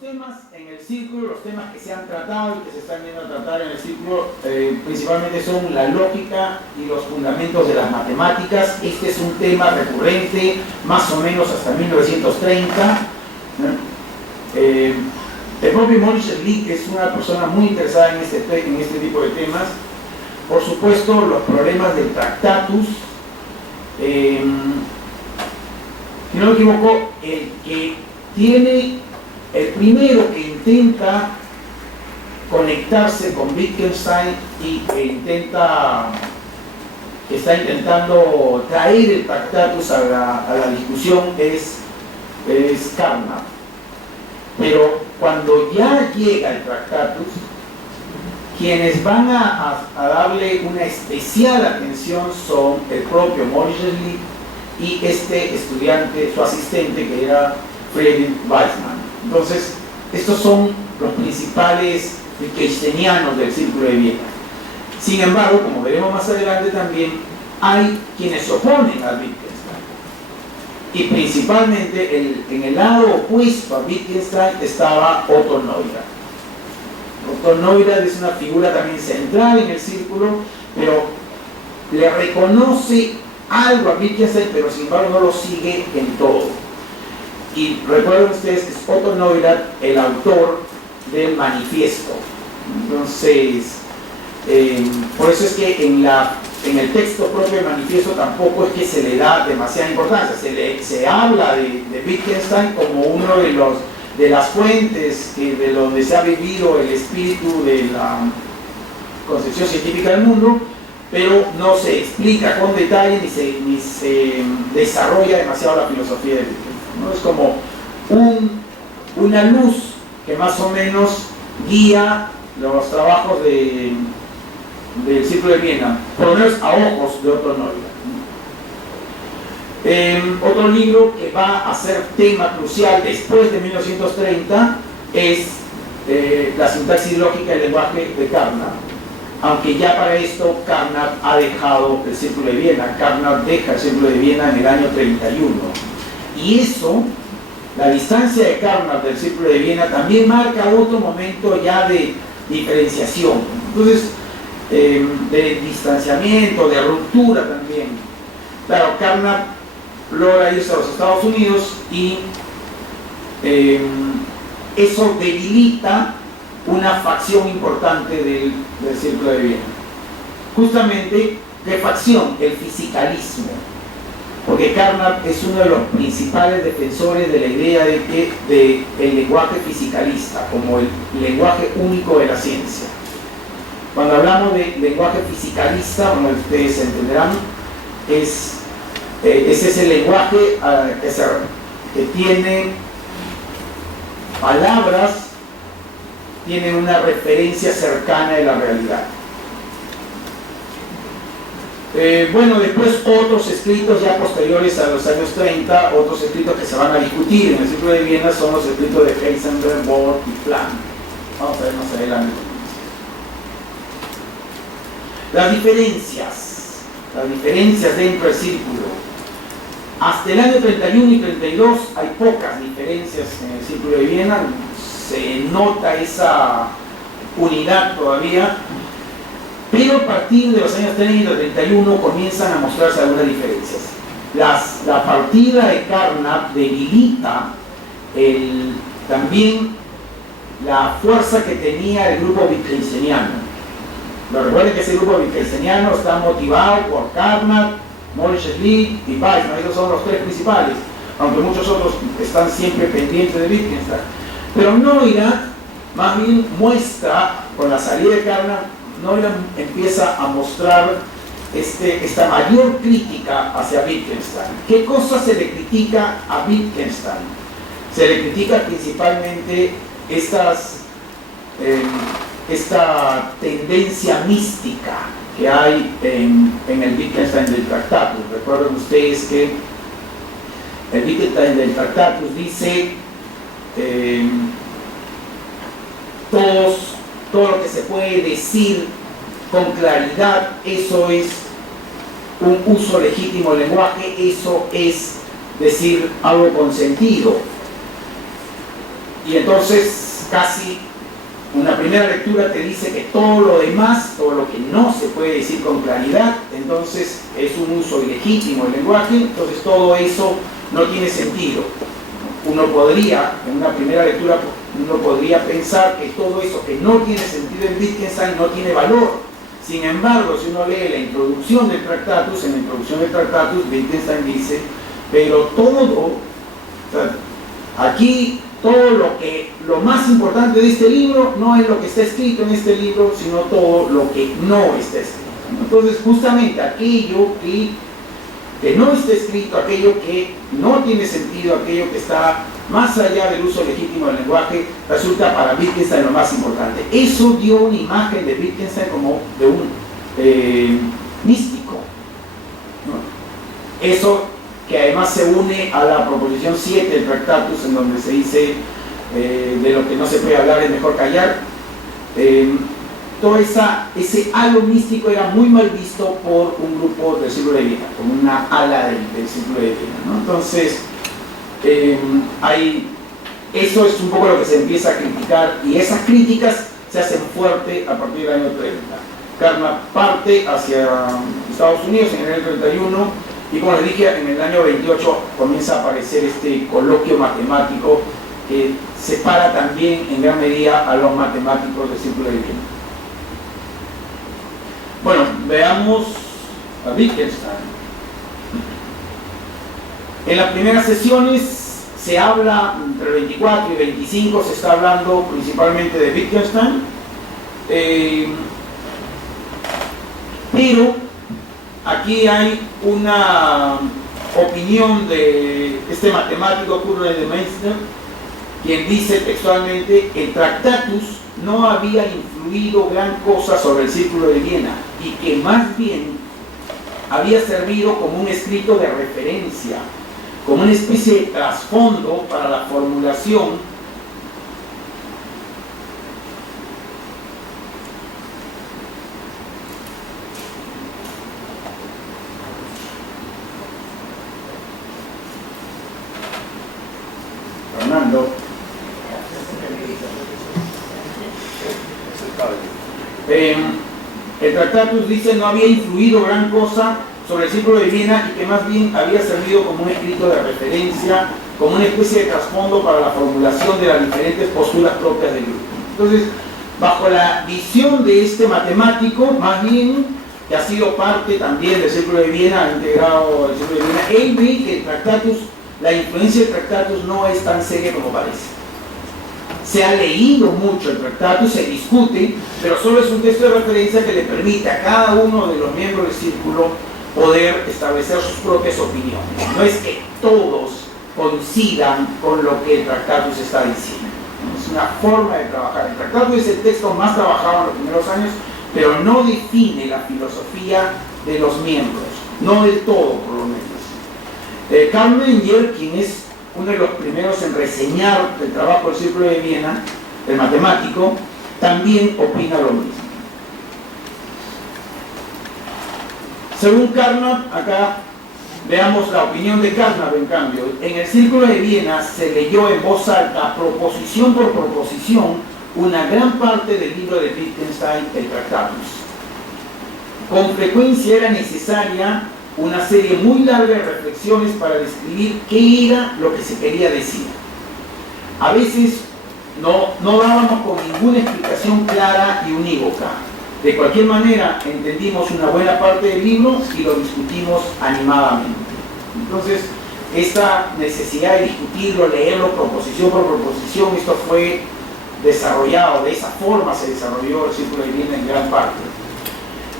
temas en el círculo, los temas que se han tratado y que se están viendo a tratar en el círculo, principalmente son la lógica y los fundamentos de las matemáticas. Este es un tema recurrente, más o menos hasta 1930. El propio Monish Lee es una persona muy interesada en este tipo de temas. Por supuesto, los problemas del Tractatus. Si no me equivoco, el primero que intenta conectarse con Wittgenstein y está intentando traer el Tractatus a la discusión es Carnap. Pero cuando ya llega el Tractatus, quienes van a darle una especial atención son el propio Monish Lee y este estudiante, su asistente, que era Friedrich Waismann. Entonces, estos son los principales wittgensteinianos del Círculo de Viena. Sin embargo, como veremos más adelante también, hay quienes se oponen a Wittgenstein. Y principalmente en el lado opuesto a Wittgenstein estaba Otto Neurath. Otto Neurath es una figura también central en el Círculo, pero le reconoce algo a Wittgenstein, pero sin embargo no lo sigue en todo. Y recuerden ustedes que es Otto Neurath el autor del manifiesto. Entonces, por eso es que en el texto propio del manifiesto tampoco es que se le da demasiada importancia. Se habla de Wittgenstein como uno de las fuentes de donde se ha vivido el espíritu de la concepción científica del mundo, pero no se explica con detalle ni se desarrolla demasiado la filosofía de Wittgenstein, ¿no? Es como una luz que más o menos guía los trabajos del Círculo de Viena, por lo menos a ojos de Otto Neurath. Otro libro que va a ser tema crucial después de 1930 es la sintaxis lógica del lenguaje de Carnap, aunque ya para esto Carnap ha dejado el Círculo de Viena. Carnap deja el Círculo de Viena en el año 31. Y eso, la distancia de Carnap del Círculo de Viena, también marca otro momento ya de diferenciación. Entonces, de distanciamiento, de ruptura también. Claro, Carnap logra irse a los Estados Unidos y eso debilita una facción importante del Círculo de Viena. Justamente, ¿qué facción? El fisicalismo. Porque Carnap es uno de los principales defensores de la idea del lenguaje fisicalista como el lenguaje único de la ciencia. Cuando hablamos de lenguaje fisicalista, como ustedes entenderán, es ese lenguaje que tiene palabras, tiene una referencia cercana de la realidad. Bueno, después otros escritos ya posteriores a los años 30, otros escritos que se van a discutir en el Círculo de Viena son los escritos de Heisenberg, Bohr y Planck. Vamos a ver más adelante. Las diferencias dentro del Círculo. Hasta el año 31 y 32 hay pocas diferencias en el Círculo de Viena, se nota esa unidad todavía. Pero a partir de los años 30 y 31 comienzan a mostrarse algunas diferencias. La partida de Carnap debilita también la fuerza que tenía el grupo wittgensteiniano. Recuerden que ese grupo wittgensteiniano está motivado por Carnap, Monish Lee y Waismann. Esos son los tres principales, aunque muchos otros están siempre pendientes de Wittgenstein. Pero Neurath más bien muestra, con la salida de Carnap, Neurath empieza a mostrar esta mayor crítica hacia Wittgenstein. ¿Qué cosa se le critica a Wittgenstein? Se le critica principalmente esta tendencia mística que hay en el Wittgenstein del Tractatus. Recuerden ustedes que el Wittgenstein del Tractatus dice todo lo que se puede decir con claridad, eso es un uso legítimo del lenguaje, eso es decir algo con sentido. Y entonces casi una primera lectura te dice que todo lo demás, todo lo que no se puede decir con claridad, entonces es un uso ilegítimo del lenguaje, entonces todo eso no tiene sentido. Uno podría, en una primera lectura, uno podría pensar que todo eso que no tiene sentido en Wittgenstein no tiene valor. Sin embargo, si uno lee la introducción del Tractatus, en la introducción del Tractatus, Wittgenstein dice, pero todo, o sea, aquí todo lo más importante de este libro no es lo que está escrito en este libro, sino todo lo que no está escrito. Entonces, justamente aquello que no está escrito, aquello que no tiene sentido, aquello que está más allá del uso legítimo del lenguaje, resulta para Wittgenstein lo más importante. Eso dio una imagen de Wittgenstein como de un místico, ¿no? Eso que además se une a la proposición 7 del Tractatus, en donde se dice de lo que no se puede hablar es mejor callar. Todo ese halo místico era muy mal visto por un grupo del Círculo de Viena, como una ala del Círculo de Viena, ¿no? Entonces, eso es un poco lo que se empieza a criticar, y esas críticas se hacen fuertes a partir del año 30. Carnap parte hacia Estados Unidos en el año 31, y como les dije, en el año 28 comienza a aparecer este coloquio matemático que separa también en gran medida a los matemáticos del Círculo de Viena. Bueno, veamos a Wittgenstein. En las primeras sesiones se habla, entre 24 y 25 se está hablando principalmente de Wittgenstein, pero aquí hay una opinión de este matemático Kurre de Meister, quien dice textualmente: el Tractatus no había influido gran cosa sobre el Círculo de Viena, y que más bien había servido como un escrito de referencia, como una especie de trasfondo para la formulación Fernando. El Tractatus dice no había influido gran cosa sobre el Círculo de Viena, y que más bien había servido como un escrito de referencia, como una especie de trasfondo para la formulación de las diferentes posturas propias del grupo. Entonces, bajo la visión de este matemático, más bien, que ha sido parte también del Círculo de Viena, ha integrado el Círculo de Viena, él ve que el Tractatus, la influencia del Tractatus no es tan seria como parece. Se ha leído mucho el Tractatus, se discute, pero solo es un texto de referencia que le permite a cada uno de los miembros del círculo poder establecer sus propias opiniones. No es que todos coincidan con lo que el Tractatus está diciendo. Es una forma de trabajar. El Tractatus es el texto más trabajado en los primeros años, pero no define la filosofía de los miembros, no del todo por lo menos. Karl Menger, quien es uno de los primeros en reseñar el trabajo del Círculo de Viena, el matemático, también opina lo mismo. Según Carnap, acá veamos la opinión de Carnap, en cambio. En el Círculo de Viena se leyó en voz alta, proposición por proposición, una gran parte del libro de Wittgenstein, el Tractatus. Con frecuencia era necesaria una serie muy larga de reflexiones para describir qué era lo que se quería decir. A veces no dábamos con ninguna explicación clara y unívoca. De cualquier manera, entendimos una buena parte del libro y lo discutimos animadamente. Entonces, esta necesidad de discutirlo, leerlo proposición por proposición, esto fue desarrollado, de esa forma se desarrolló el Círculo de Viena en gran parte.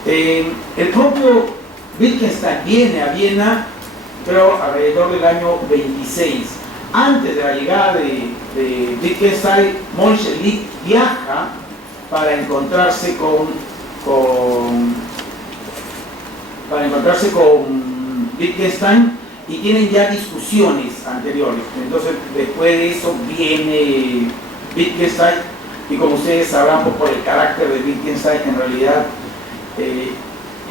El propio Wittgenstein viene a Viena, pero alrededor del año 26. Antes de la llegada de Wittgenstein, Montgelit viaja para encontrarse con Wittgenstein, y tienen ya discusiones anteriores. Entonces, después de eso viene Wittgenstein, y como ustedes sabrán, por el carácter de Wittgenstein, en realidad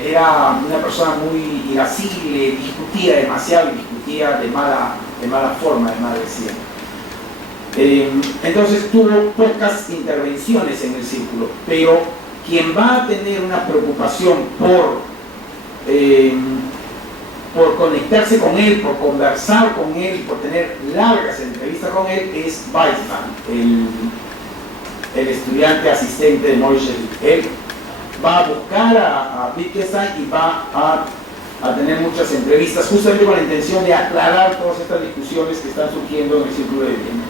era una persona muy irascible, discutía demasiado y discutía de mala forma, de mala decisión. Entonces tuvo pocas intervenciones en el círculo, pero quien va a tener una preocupación por conectarse con él, por conversar con él, por tener largas entrevistas con él, es Weizmann, el estudiante asistente de Moishe. Él va a buscar a Wittgenstein y va a tener muchas entrevistas, justamente con la intención de aclarar todas estas discusiones que están surgiendo en el Círculo de Viena.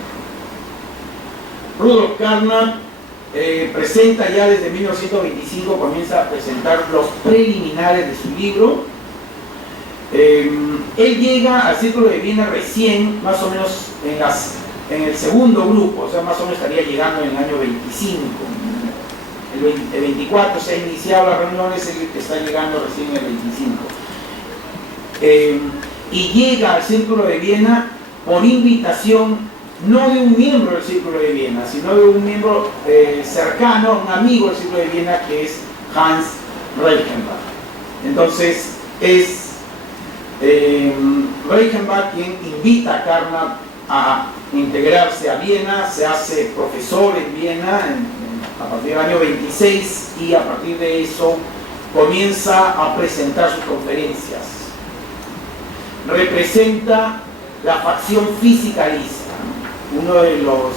Rudolf Carnap presenta ya desde 1925, comienza a presentar los preliminares de su libro. Él llega al Círculo de Viena recién, más o menos en el segundo grupo, o sea, más o menos estaría llegando en el año 25. El 24 se ha iniciado las reuniones, él está llegando recién en el 25. Y llega al Círculo de Viena por invitación no de un miembro del Círculo de Viena, sino de un miembro cercano, un amigo del Círculo de Viena, que es Hans Reichenbach. Entonces es Reichenbach quien invita a Carnap a integrarse a Viena, se hace profesor en Viena a partir del año 26 y a partir de eso comienza a presentar sus conferencias. Representa la facción fisicalista, uno de los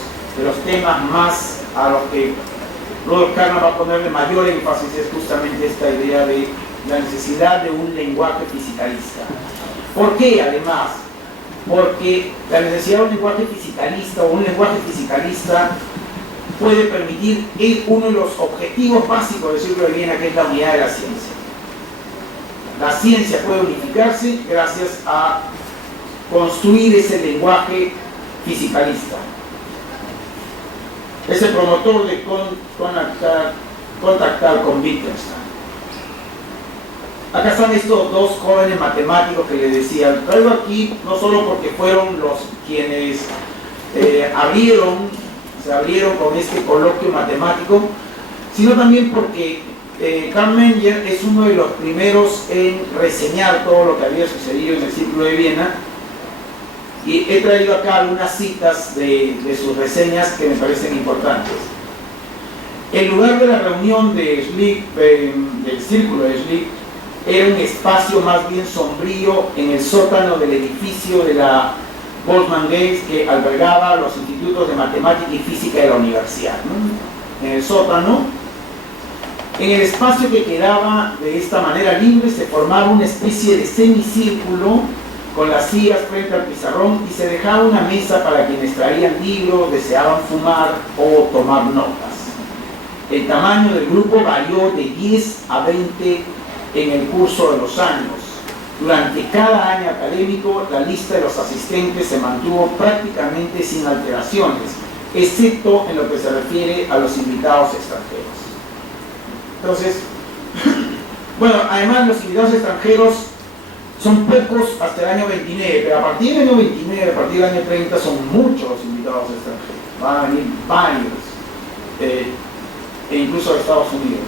temas más a los que Rudolf Carnap va a ponerle mayor énfasis es justamente esta idea de la necesidad de un lenguaje fisicalista. ¿Por qué? Además, porque la necesidad de un lenguaje fisicalista o un lenguaje fisicalista puede permitir uno de los objetivos básicos del Círculo de Viena, que es la unidad de la ciencia. La ciencia puede unificarse gracias a construir ese lenguaje fisicalista. Es el promotor de contactar con Wittgenstein. Acá están estos dos jóvenes matemáticos que les decía. Traigo aquí no solo porque fueron los quienes se abrieron con este coloquio matemático, sino también porque Karl Menger es uno de los primeros en reseñar todo lo que había sucedido en el Círculo de Viena. Y he traído acá algunas citas de sus reseñas que me parecen importantes. El lugar de la reunión de Schlick, del Círculo de Schlick, era un espacio más bien sombrío en el sótano del edificio de la Goldman Gates que albergaba los institutos de matemática y física de la universidad, ¿no? En el sótano, en el espacio que quedaba de esta manera libre, se formaba una especie de semicírculo con las sillas frente al pizarrón y se dejaba una mesa para quienes traían libros, deseaban fumar o tomar notas. El tamaño del grupo varió de 10 a 20 en el curso de los años. Durante cada año académico, la lista de los asistentes se mantuvo prácticamente sin alteraciones, excepto en lo que se refiere a los invitados extranjeros. Entonces, bueno, además los invitados extranjeros son pocos hasta el año 29, pero a partir del año 29, a partir del año 30 son muchos los invitados extranjeros. Van a venir varios, e incluso de Estados Unidos.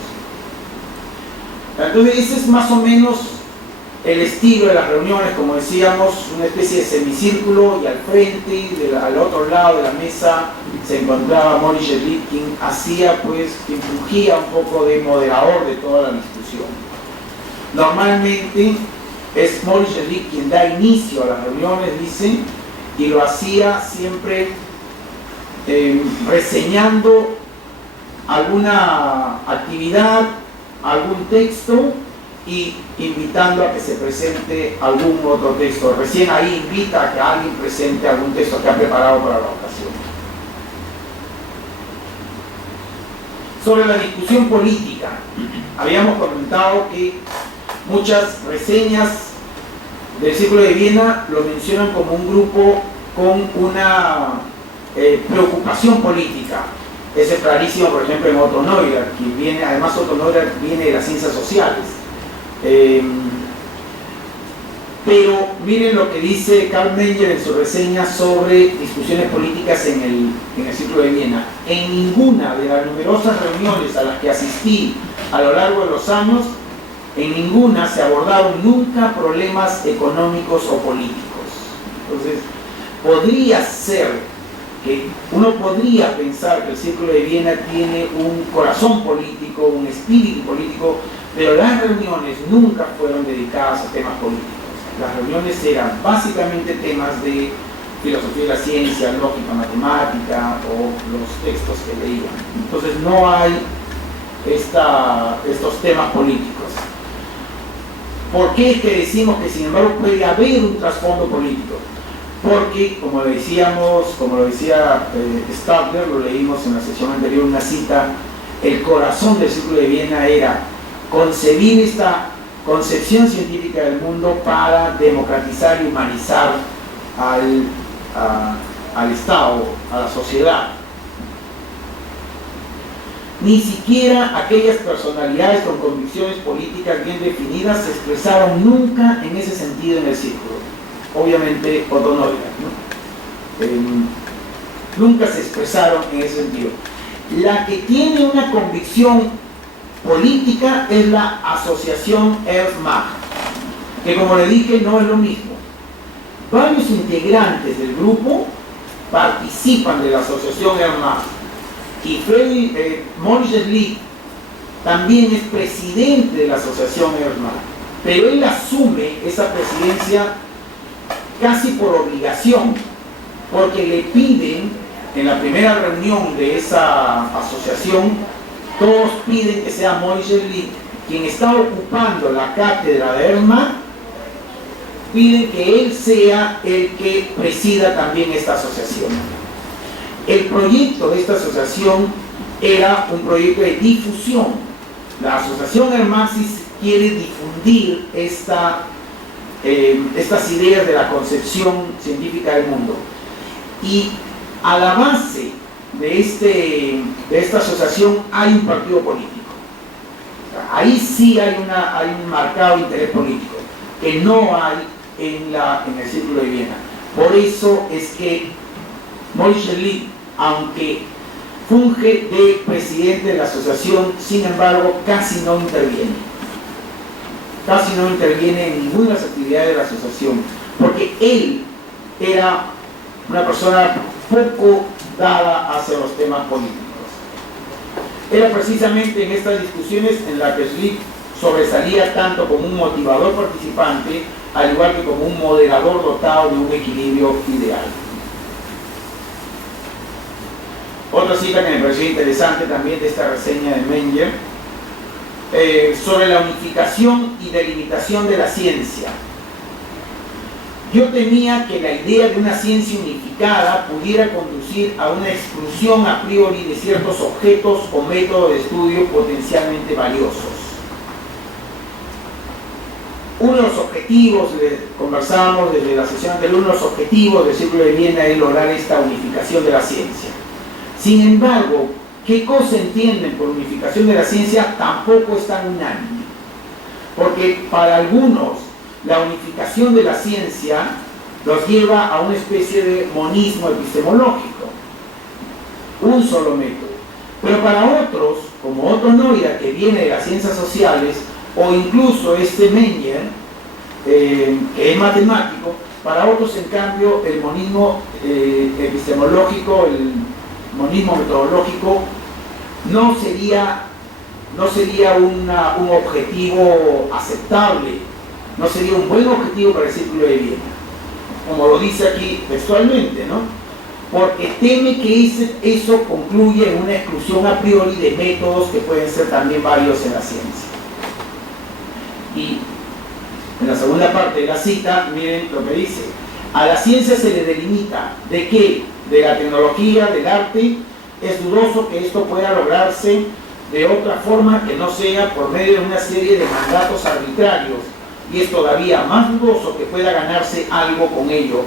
Entonces ese es más o menos el estilo de las reuniones, como decíamos, una especie de semicírculo, y al frente, al otro lado de la mesa, se encontraba Moritz Schlick, quien hacía, pues, quien fungía un poco de moderador de toda la discusión. Normalmente es Moritz Schlick quien da inicio a las reuniones, dice, y lo hacía siempre reseñando alguna actividad, algún texto, y invitando a que se presente algún otro texto. Recién ahí invita a que alguien presente algún texto que ha preparado para la ocasión. Sobre la discusión política, habíamos comentado que muchas reseñas del Círculo de Viena lo mencionan como un grupo con una preocupación política. Ese es clarísimo, por ejemplo, en Otto Neurer, quien viene, además Otto Neurer viene de las ciencias sociales. Pero miren lo que dice Karl Menger en su reseña sobre discusiones políticas en el Círculo de Viena. En ninguna de las numerosas reuniones a las que asistí a lo largo de los años, en ninguna se abordaron nunca problemas económicos o políticos. Entonces, podría ser que uno podría pensar que el Círculo de Viena tiene un corazón político, un espíritu político, pero las reuniones nunca fueron dedicadas a temas políticos. Las reuniones eran básicamente temas de filosofía de la ciencia, lógica, matemática o los textos que leían. Entonces no hay estos temas políticos. ¿Por qué es que decimos que sin embargo puede haber un trasfondo político? Porque, como lo decía Stadler, lo leímos en la sesión anterior, una cita, el corazón del Círculo de Viena era concebir esta concepción científica del mundo para democratizar y humanizar al Estado, a la sociedad. Ni siquiera aquellas personalidades con convicciones políticas bien definidas se expresaron nunca en ese sentido en el Círculo. Obviamente Otto Neurath, ¿no? Nunca se expresaron en ese sentido. La que tiene una convicción política es la asociación Ernst-Mach, que como le dije no es lo mismo. Varios integrantes del grupo participan de la asociación Ernst-Mach y Moritz Schlick también es presidente de la asociación Ernst-Mach, pero él asume esa presidencia casi por obligación, porque le piden en la primera reunión de esa asociación, todos piden que sea Moritz Schlick quien está ocupando la cátedra de Ernst-Mach, piden que él sea el que presida también esta asociación. El proyecto de esta asociación era un proyecto de difusión. La asociación Ernst-Mach quiere difundir estas ideas de la concepción científica del mundo. Y a la base de esta asociación hay un partido político. Ahí sí hay un marcado interés político, que no hay en el Círculo de Viena. Por eso es que Moritz Schlick, aunque funge de presidente de la asociación, sin embargo, casi no interviene en ninguna de las actividades de la asociación, porque él era una persona poco dada hacia los temas políticos. Era precisamente en estas discusiones en las que Schlick sobresalía tanto como un motivador participante, al igual que como un moderador dotado de un equilibrio ideal. Otra cita que me pareció interesante también de esta reseña de Menger, sobre la unificación y delimitación de la ciencia. Yo temía que la idea de una ciencia unificada pudiera conducir a una exclusión a priori de ciertos objetos o métodos de estudio potencialmente valiosos. Uno de los objetivos, conversábamos desde la sesión anterior, uno de los objetivos del Círculo de Viena es lograr esta unificación de la ciencia. Sin embargo, ¿qué cosa entienden por unificación de la ciencia? Tampoco es tan unánime. Porque para algunos, la unificación de la ciencia los lleva a una especie de monismo epistemológico, un solo método. Pero para otros, como Otto Neurath, que viene de las ciencias sociales, o incluso Menger, que es matemático, para otros, en cambio, el monismo epistemológico, el monismo metodológico, no sería un objetivo aceptable, no sería un buen objetivo para el Círculo de Viena, como lo dice aquí textualmente, ¿no? Porque teme que eso concluya en una exclusión a priori de métodos que pueden ser también válidos en la ciencia. Y en la segunda parte de la cita, miren lo que dice: a la ciencia se le delimita de qué, de la tecnología, del arte. Es dudoso que esto pueda lograrse de otra forma que no sea por medio de una serie de mandatos arbitrarios, y es todavía más dudoso que pueda ganarse algo con ello,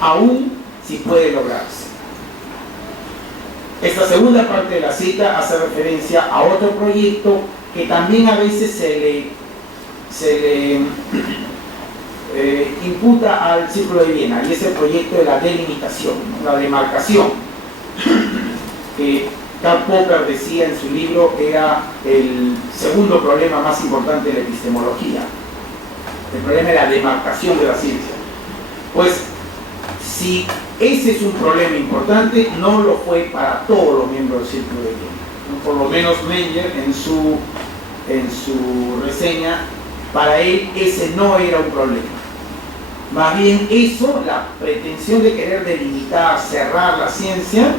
aún si puede lograrse. Esta segunda parte de la cita hace referencia a otro proyecto que también a veces se le imputa al Círculo de Viena, y es el proyecto de la delimitación, la demarcación, que Karl Popper decía en su libro era el segundo problema más importante de la epistemología, el problema de la demarcación de la ciencia. Pues si ese es un problema importante, no lo fue para todos los miembros del Círculo de Viena. Por lo menos Menger en su reseña, para él ese no era un problema. Más bien eso, la pretensión de querer delimitar, cerrar la ciencia,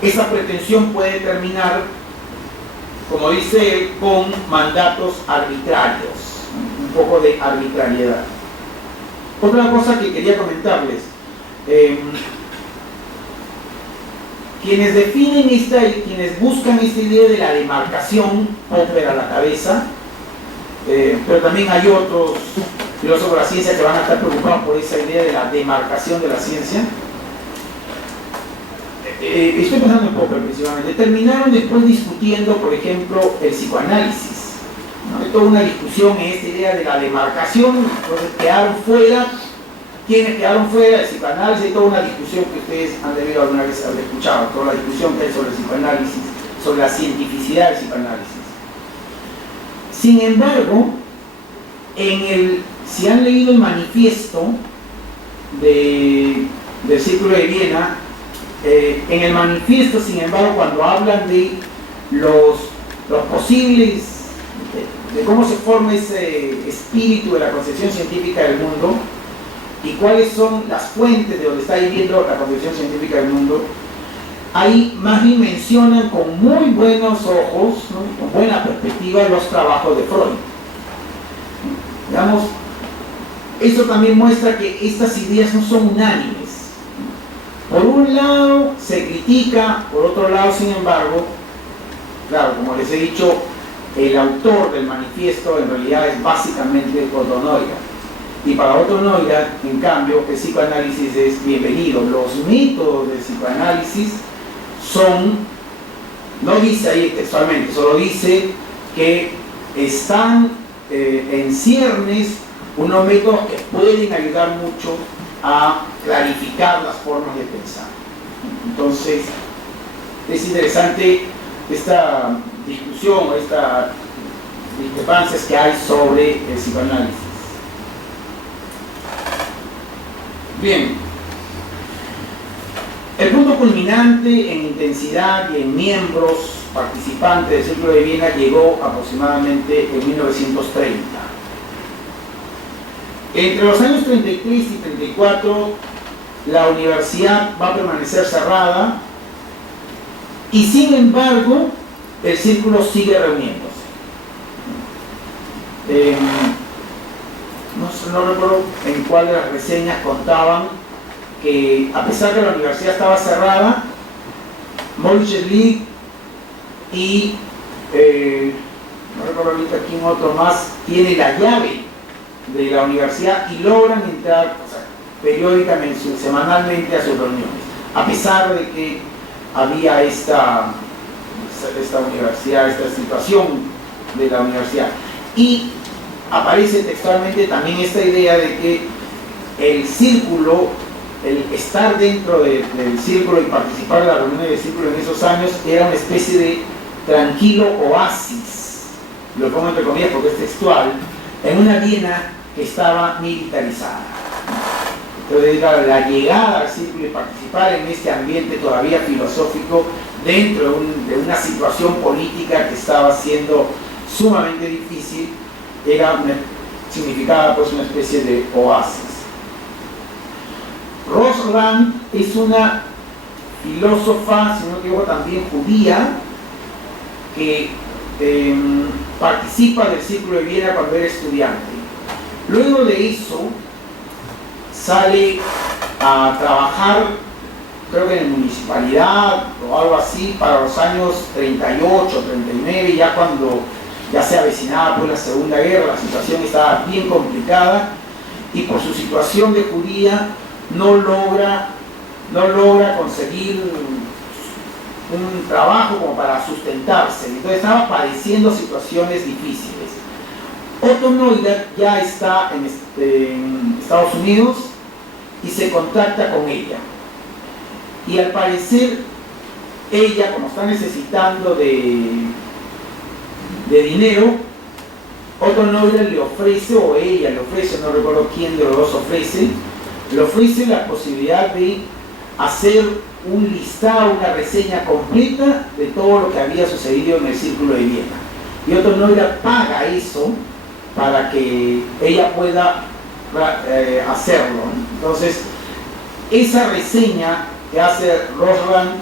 esa pretensión puede terminar, como dice él, con mandatos arbitrarios, un poco de arbitrariedad. Otra cosa que quería comentarles, quienes buscan esta idea de la demarcación, Popper a la cabeza, pero también hay otros filósofos de la ciencia que van a estar preocupados por esa idea de la demarcación de la ciencia. Estoy pensando en Popper principalmente. Terminaron después discutiendo, por ejemplo, el psicoanálisis, ¿no? Hay toda una discusión en esta idea de la demarcación, entonces quienes quedaron fuera del psicoanálisis, hay toda una discusión que ustedes han debido alguna vez haber escuchado, toda la discusión que hay sobre el psicoanálisis, sobre la cientificidad del psicoanálisis. Sin embargo, si han leído el manifiesto del Círculo de Viena, en el manifiesto, sin embargo, cuando hablan de los posibles, de cómo se forma ese espíritu de la concepción científica del mundo y cuáles son las fuentes de donde está viviendo la concepción científica del mundo, ahí más bien mencionan con muy buenos ojos, ¿no? Con buena perspectiva, los trabajos de Freud. Digamos, eso también muestra que estas ideas no son unánimes. Por un lado se critica, por otro lado, sin embargo, claro, como les he dicho, el autor del manifiesto en realidad es básicamente Otto Neurath. Y para Otto Neurath, en cambio, el psicoanálisis es bienvenido. Los métodos del psicoanálisis son, no dice ahí textualmente, solo dice que están en ciernes unos métodos que pueden ayudar mucho a clarificar las formas de pensar. Entonces, es interesante esta discusión, estas discrepancias que hay sobre el psicoanálisis. Bien, el punto culminante en intensidad y en miembros participantes del Círculo de Viena llegó aproximadamente en 1930. Entre los años 33 y 34, la universidad va a permanecer cerrada y, sin embargo, el círculo sigue reuniéndose. No recuerdo en cuál de las reseñas contaban que, a pesar de que la universidad estaba cerrada, Montchelin y no recuerdo ahorita quién otro más tiene la llave de la universidad y logran entrar, o sea, periódicamente, semanalmente a sus reuniones, a pesar de que había esta universidad, esta situación de la universidad. Y aparece textualmente también esta idea de que el círculo, el estar dentro del círculo y participar de las reuniones del círculo en esos años era una especie de tranquilo oasis, lo pongo entre comillas porque es textual, en una Viena que estaba militarizada. Entonces, la llegada al círculo y participar en este ambiente todavía filosófico dentro de una situación política que estaba siendo sumamente difícil, significaba pues una especie de oasis. Rose Rand es una filósofa, si no me equivoco, también judía, que participa del Círculo de Viena cuando era estudiante. Luego de eso sale a trabajar, creo que en municipalidad o algo así, para los años 38, 39, ya cuando ya se avecinaba pues la Segunda Guerra, la situación estaba bien complicada y por su situación de judía no logra conseguir un trabajo como para sustentarse, entonces estaba padeciendo situaciones difíciles. Otto Neurath ya está en Estados Unidos y se contacta con ella, y al parecer ella, como está necesitando de dinero, Otto Neurath le ofrece, o ella le ofrece, no recuerdo quién de los dos ofrece, le ofrece la posibilidad de hacer un listado, una reseña completa de todo lo que había sucedido en el Círculo de Viena. Y Otto Neuer paga eso para que ella pueda hacerlo. Entonces, esa reseña que hace Rosbrand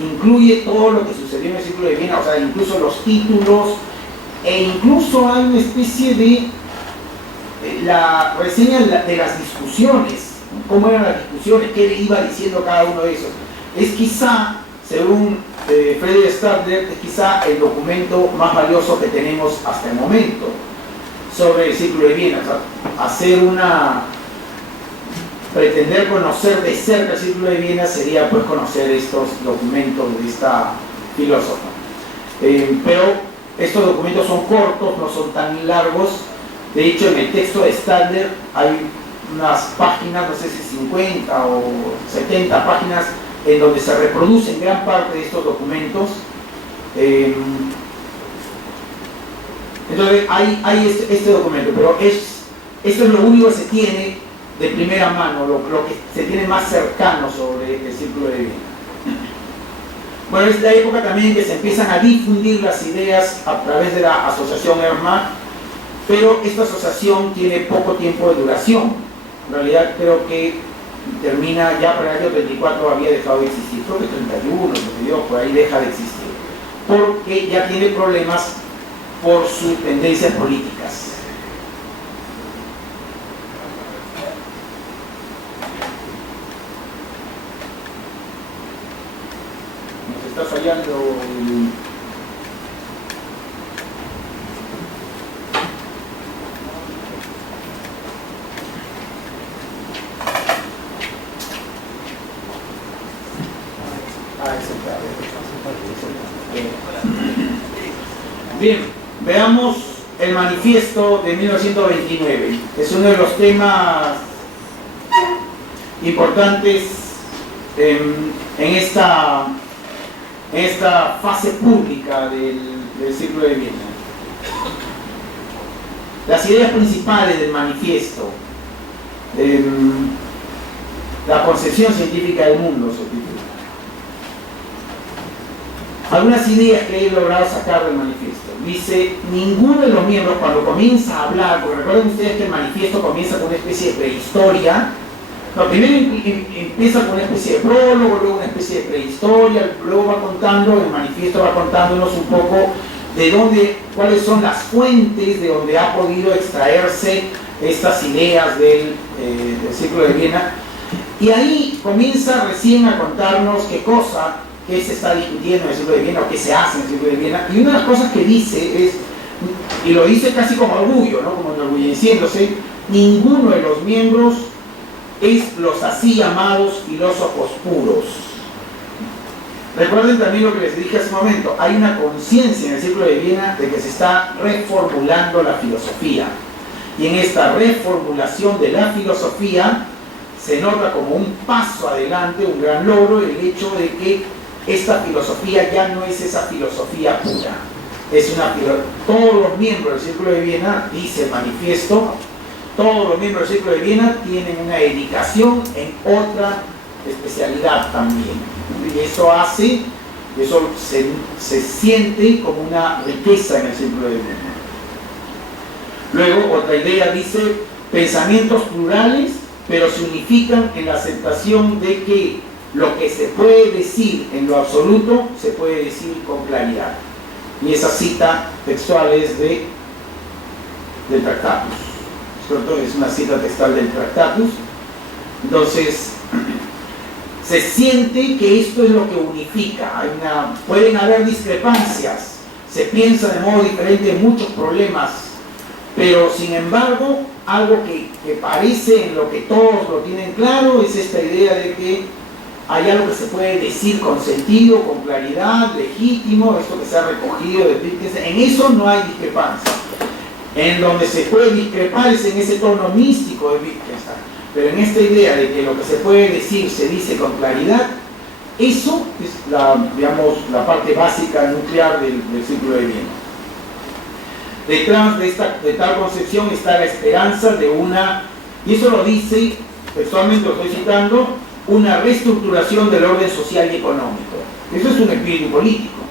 incluye todo lo que sucedió en el Círculo de Viena, o sea, incluso los títulos, e incluso hay una especie de la reseña de las discusiones, cómo eran las discusiones, qué le iba diciendo cada uno de esos. Es quizá, según Friedrich Stadler, es quizá el documento más valioso que tenemos hasta el momento sobre el Círculo de Viena. O sea, pretender conocer de cerca el Círculo de Viena sería pues conocer estos documentos de esta filósofa. Pero estos documentos son cortos, no son tan largos. De hecho, en el texto de Stadler hay unas páginas, no sé si 50 o 70 páginas, en donde se reproducen gran parte de estos documentos. Entonces hay este documento, pero esto es lo único que se tiene de primera mano, lo que se tiene más cercano sobre el Círculo de Viena. Bueno, es la época también que se empiezan a difundir las ideas a través de la asociación Wehrmacht, pero esta asociación tiene poco tiempo de duración. En realidad creo que termina ya para el año 34, había dejado de existir, creo que 31, 32, por ahí deja de existir, porque ya tiene problemas por sus tendencias políticas. Nos está fallando el... Bien, veamos el manifiesto de 1929. Es uno de los temas importantes en esta fase pública del Círculo de Viena. Las ideas principales del manifiesto, la concepción científica del mundo, se titula. Algunas ideas que he logrado sacar del manifiesto. Dice, ninguno de los miembros cuando comienza a hablar, porque recuerden ustedes que el manifiesto comienza con una especie de prehistoria. No, primero empieza con una especie de prólogo, luego una especie de prehistoria, luego va contando, el manifiesto va contándonos un poco de cuáles son las fuentes de donde ha podido extraerse estas ideas del Círculo de Viena. Y ahí comienza recién a contarnos qué cosa que se está discutiendo en el Círculo de Viena o qué se hace en el Círculo de Viena. Y una de las cosas que dice es, y lo dice casi como orgullo, ¿no? Como enorgulleciéndose, ninguno de los miembros es los así llamados filósofos puros. Recuerden también lo que les dije hace un momento, hay una conciencia en el Círculo de Viena de que se está reformulando la filosofía. Y en esta reformulación de la filosofía se nota como un paso adelante, un gran logro, el hecho de que esta filosofía ya no es esa filosofía pura. Todos los miembros del Círculo de Viena, dice el manifiesto, todos los miembros del Círculo de Viena tienen una dedicación en otra especialidad también. Y eso se siente como una riqueza en el Círculo de Viena. Luego, otra idea dice, pensamientos plurales, pero se unifican en la aceptación de que lo que se puede decir en lo absoluto, se puede decir con claridad. Y esa cita textual es del Tractatus. ¿Cierto? Es una cita textual del Tractatus. Entonces, se siente que esto es lo que unifica. Pueden haber discrepancias, se piensa de modo diferente en muchos problemas, pero sin embargo, algo que parece en lo que todos lo tienen claro es esta idea de que hay algo que se puede decir con sentido, con claridad, legítimo, esto que se ha recogido de Wittgenstein. En eso no hay discrepancia. En donde se puede discrepar es en ese tono místico de Wittgenstein. Pero en esta idea de que lo que se puede decir se dice con claridad, eso es la parte básica nuclear del Círculo de Viena. Detrás de tal concepción está la esperanza de una, y eso lo dice textualmente lo estoy citando, una reestructuración del orden social y económico. Eso es un espíritu político.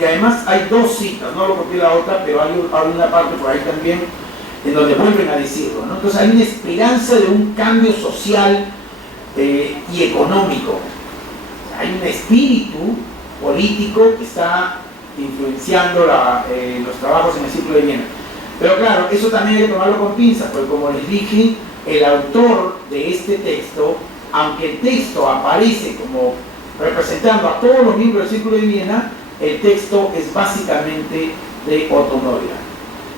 Y además hay dos citas, no lo copié la otra, pero hay una parte por ahí también en donde vuelven a decirlo, ¿no? Entonces hay una esperanza de un cambio social y económico. Hay un espíritu político que está influenciando los trabajos en el Círculo de Viena. Pero claro, eso también hay que tomarlo con pinzas, porque como les dije, el autor de este texto, aunque el texto aparece como representando a todos los miembros del Círculo de Viena, el texto es básicamente de Otto Neurath.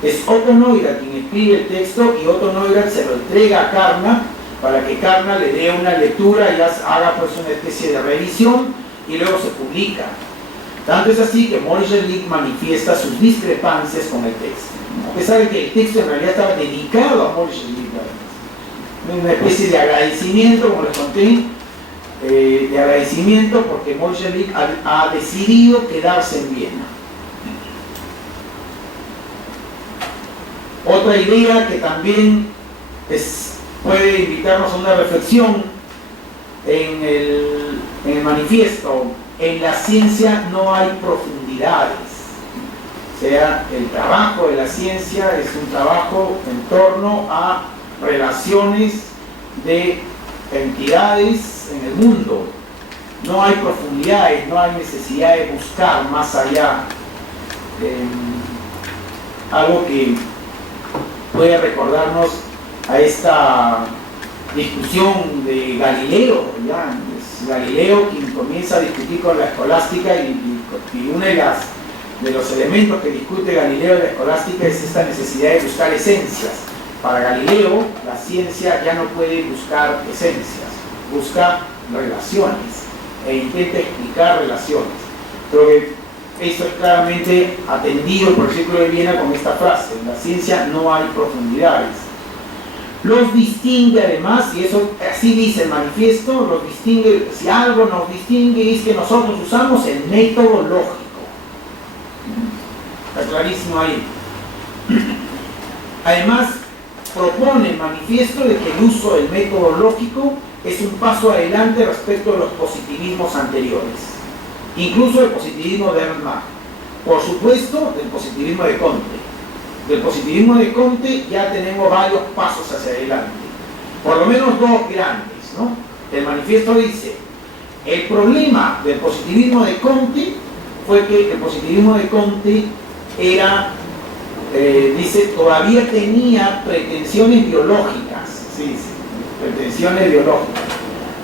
Es Otto Neurath quien escribe el texto y Otto Neurath se lo entrega a Carnap para que Carnap le dé una lectura y haga pues una especie de revisión y luego se publica. Tanto es así que Moishe-Lick manifiesta sus discrepancias con el texto, a pesar de que el texto en realidad estaba dedicado a Moishe-Lick, una especie de agradecimiento, como les conté, de agradecimiento porque Moishe-Lick ha decidido quedarse en Viena. Otra idea que también puede invitarnos a una reflexión en el manifiesto: en la ciencia no hay profundidades. O sea, el trabajo de la ciencia es un trabajo en torno a relaciones de entidades en el mundo. No hay profundidades, no hay necesidad de buscar más allá. Algo que puede recordarnos a esta discusión de Galileo, ¿ya? Es Galileo quien comienza a discutir con la escolástica y uno de los elementos que discute Galileo de la escolástica es esta necesidad de buscar esencias. Para Galileo, la ciencia ya no puede buscar esencias, busca relaciones e intenta explicar relaciones. Creo que esto es claramente atendido por el Círculo de Viena con esta frase: en la ciencia no hay profundidades. Los distingue además, y eso así dice el manifiesto, los distingue, si algo nos distingue es que nosotros usamos el método lógico. Está clarísimo ahí. Además, propone el manifiesto de que el uso del método lógico es un paso adelante respecto de los positivismos anteriores, incluso el positivismo de Ernst Mach, por supuesto del positivismo de Comte. Del positivismo de Comte ya tenemos varios pasos hacia adelante, por lo menos dos grandes, ¿no? El manifiesto dice: el problema del positivismo de Comte fue que el positivismo de Comte era, dice, todavía tenía pretensiones biológicas, sí, pretensiones biológicas,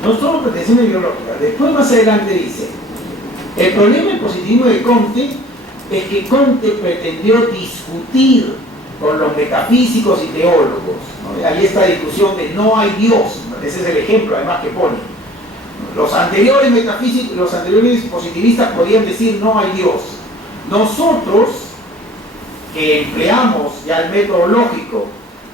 no solo pretensiones biológicas. Después más adelante dice: el problema del positivismo de Comte es que Comte pretendió discutir con los metafísicos y teólogos, ¿no? Hay esta discusión de no hay Dios, ese es el ejemplo además que pone. Los anteriores metafísicos, los anteriores positivistas podían decir no hay Dios. Nosotros, que empleamos ya el método lógico,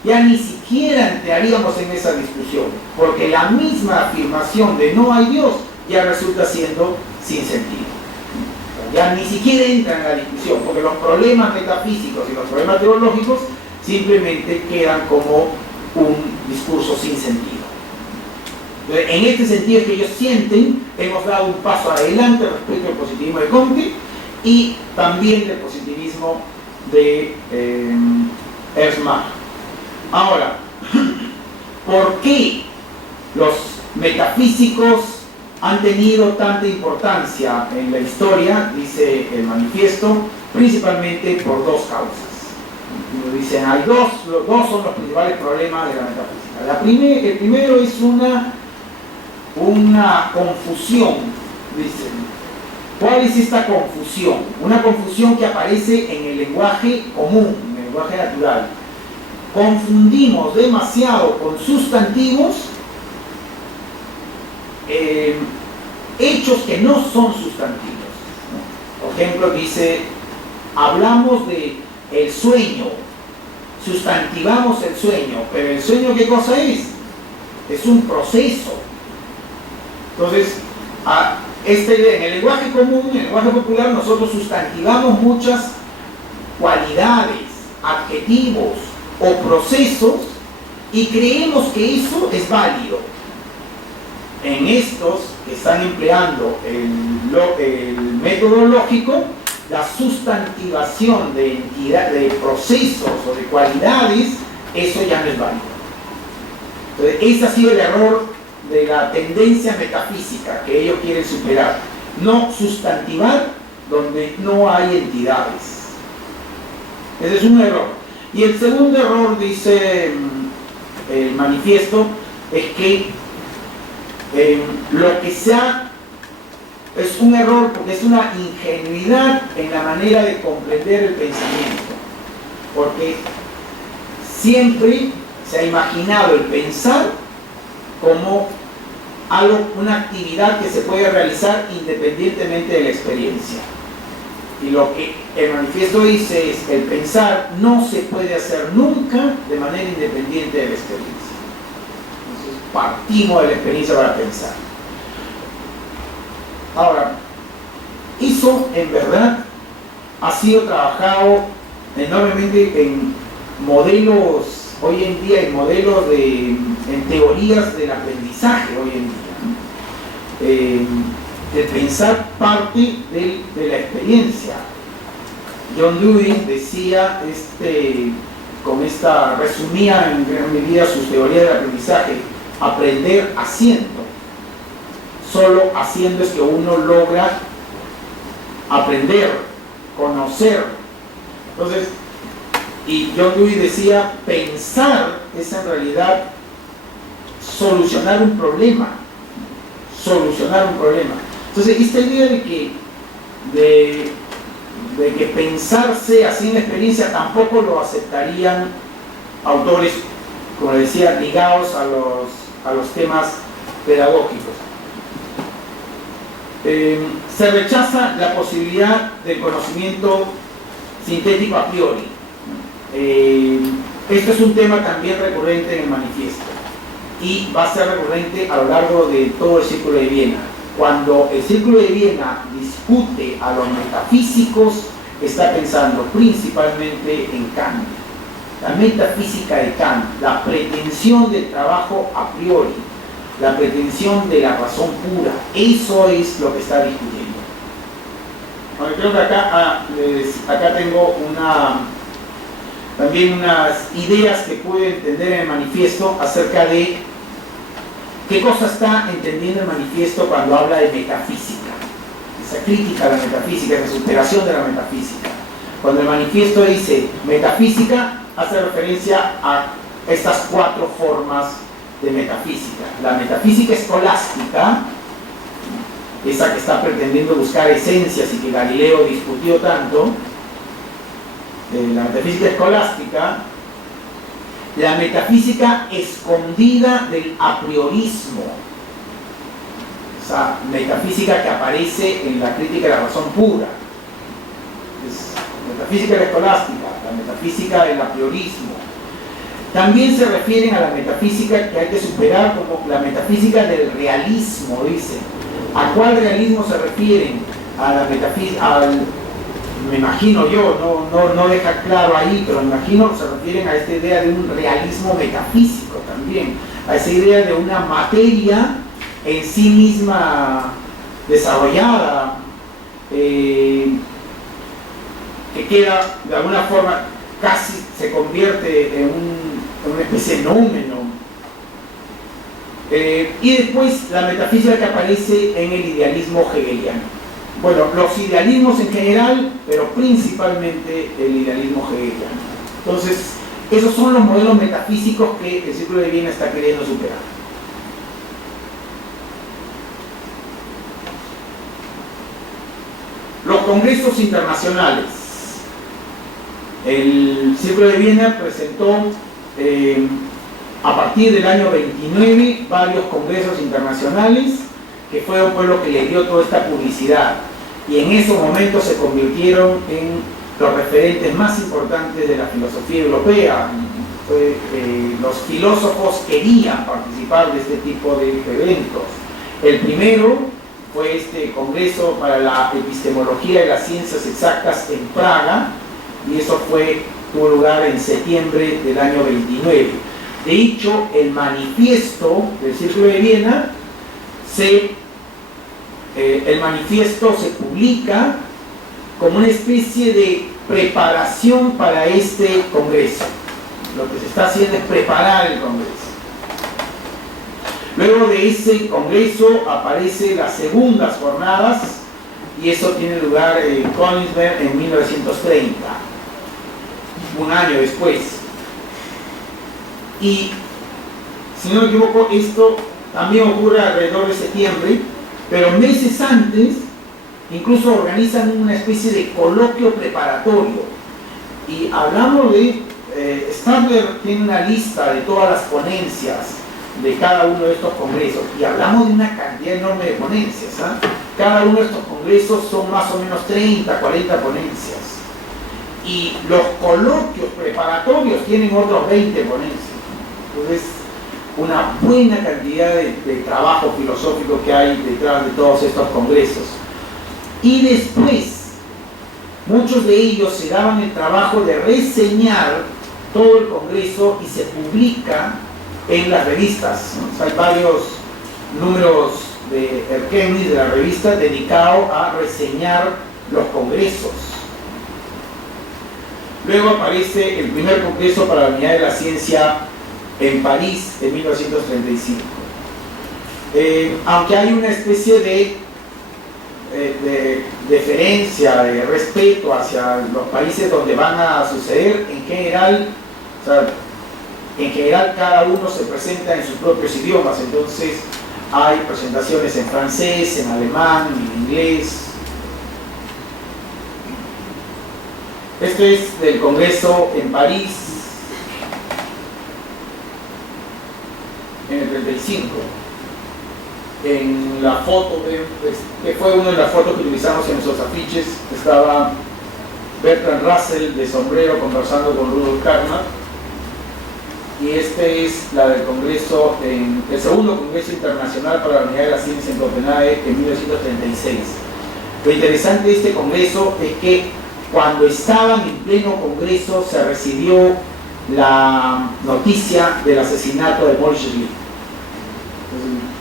ya ni siquiera entraríamos en esa discusión, porque la misma afirmación de no hay Dios ya resulta siendo sin sentido. Ya ni siquiera entra en la discusión, porque los problemas metafísicos y los problemas teológicos simplemente quedan como un discurso sin sentido. Entonces, en este sentido es que ellos sienten, hemos dado un paso adelante respecto al positivismo de Comte y también del positivismo de Ernst Mach. Ahora, ¿por qué los metafísicos han tenido tanta importancia en la historia? Dice el manifiesto, principalmente por dos causas. Dicen, hay los dos son los principales problemas de la metafísica. El primero es una confusión, dicen. ¿Cuál es esta confusión? Una confusión que aparece en el lenguaje común, en el lenguaje natural. Confundimos demasiado con sustantivos hechos que no son sustantivos, ¿no? Por ejemplo, dice, hablamos de el sueño, sustantivamos el sueño, pero el sueño, ¿qué cosa es? Es un proceso. Entonces, esta idea, en el lenguaje común, en el lenguaje popular, nosotros sustantivamos muchas cualidades, adjetivos o procesos Y creemos que eso es válido. En estos que están empleando el método lógico, la sustantivación de entidad, de procesos o de cualidades, eso ya no es válido. Entonces, ese ha sido el error de la tendencia metafísica que ellos quieren superar. No sustantivar donde no hay entidades. Ese es un error. Y el segundo error, dice el manifiesto, es que lo que sea es un error porque es una ingenuidad en la manera de comprender el pensamiento, porque siempre se ha imaginado el pensar como algo, una actividad que se puede realizar independientemente de la experiencia. Y lo que el manifiesto dice es que el pensar no se puede hacer nunca de manera independiente de la experiencia. Entonces partimos de la experiencia para pensar. Ahora, eso en verdad ha sido trabajado enormemente en modelos, hoy en día en modelos en teorías del aprendizaje hoy en día, ¿no? El pensar parte de la experiencia. John Dewey decía, resumía en gran medida sus teorías del aprendizaje: aprender haciendo. Solo haciendo es que uno logra aprender, conocer. Entonces, y John Dewey decía, pensar es en realidad solucionar un problema. Entonces, esta idea de que pensar sea sin experiencia tampoco lo aceptarían autores, como decía, ligados a los temas pedagógicos. Se rechaza la posibilidad del conocimiento sintético a priori. Esto es un tema también recurrente en el manifiesto y va a ser recurrente a lo largo de todo el Círculo de Viena. Cuando el Círculo de Viena discute a los metafísicos, está pensando principalmente en Kant. La metafísica de Kant, la pretensión del trabajo a priori, la pretensión de la razón pura, eso es lo que está discutiendo. Bueno, creo que acá tengo también unas ideas que puede entender en el manifiesto acerca de qué cosa está entendiendo el manifiesto cuando habla de metafísica, esa crítica a la metafísica, esa superación de la metafísica. Cuando el manifiesto dice metafísica, hace referencia a estas 4 formas de metafísica. La metafísica escolástica, esa que está pretendiendo buscar esencias y que Galileo discutió tanto, la metafísica escolástica, la metafísica escondida del apriorismo, esa metafísica que aparece en la crítica de la razón pura, es metafísica escolástica, la metafísica del apriorismo. También se refieren a la metafísica que hay que superar como la metafísica del realismo, dicen. ¿A cuál realismo se refieren? A la metafísica, me imagino yo, no deja claro ahí, pero me imagino se refieren a esta idea de un realismo metafísico también, a esa idea de una materia en sí misma desarrollada, que queda de alguna forma, casi se convierte en una especie de nómeno. Y después la metafísica que aparece en el idealismo hegeliano. Bueno, los idealismos en general, pero principalmente el idealismo hegeliano. Entonces, esos son los modelos metafísicos que el Círculo de Viena está queriendo superar. Los congresos internacionales. El Círculo de Viena presentó a partir del año 29 varios congresos internacionales que fueron pues lo que le dio toda esta publicidad, y en esos momentos se convirtieron en los referentes más importantes de la filosofía europea. Los filósofos querían participar de este tipo de eventos. El primero fue este Congreso para la Epistemología de las Ciencias Exactas en Praga, y eso tuvo lugar en septiembre del año 29. De hecho, el manifiesto del Círculo de Viena se publica como una especie de preparación para este congreso. Lo que se está haciendo es preparar el congreso. Luego de ese congreso aparecen las segundas jornadas, y eso tiene lugar en Königsberg en 1930, un año después. Y si no me equivoco, esto también ocurre alrededor de septiembre, pero meses antes incluso organizan una especie de coloquio preparatorio. Y hablamos de, Stadler tiene una lista de todas las ponencias de cada uno de estos congresos, y hablamos de una cantidad enorme de ponencias, ¿eh? Cada uno de estos congresos son más o menos 30, 40 ponencias, y los coloquios preparatorios tienen otros 20 ponencias. Entonces, una buena cantidad de trabajo filosófico que hay detrás de todos estos congresos. Y después, muchos de ellos se daban el trabajo de reseñar todo el congreso y se publica en las revistas, ¿no? O sea, hay varios números de Erkennis, de la revista, dedicados a reseñar los congresos. Luego aparece el primer congreso para la unidad de la ciencia en París en 1935. Aunque hay una especie de deferencia, de respeto hacia los países donde van a suceder, en general, o sea, cada uno se presenta en sus propios idiomas. Entonces hay presentaciones en francés, en alemán, en inglés. Este es del Congreso en París en el 35. En la foto, que fue una de las fotos que utilizamos en nuestros afiches, estaba Bertrand Russell de sombrero conversando con Rudolf Carnap. Y este es la del Congreso, el segundo Congreso Internacional para la Unidad de la Ciencia en Copenhague en 1936. Lo interesante de este congreso es que cuando estaban en pleno congreso se recibió la noticia del asesinato de Moritz Schlick.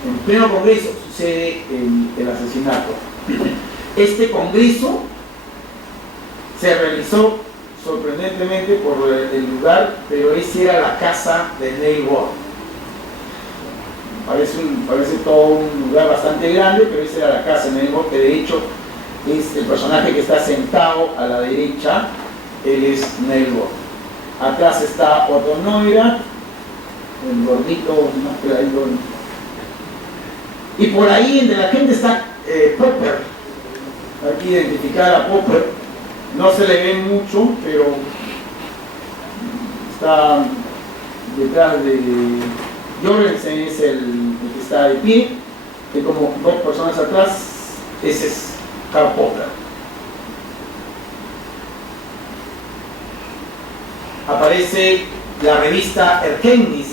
En pleno congreso sucede el asesinato. Este congreso se realizó sorprendentemente por el lugar, pero esa era la casa de Neil Bohr. Parece todo un lugar bastante grande, pero esa era la casa de Neil Bohr, que de hecho es el personaje que está sentado a la derecha, él es Neil Bohr. Atrás está Otto Neurath, el gordito más pegadito. Y por ahí entre la gente está Popper. Aquí identificar a Popper. No se le ve mucho, pero está detrás de Jorgensen, es el que está de pie, que como dos personas atrás, ese es Karl Popper. Aparece la revista Erkennis.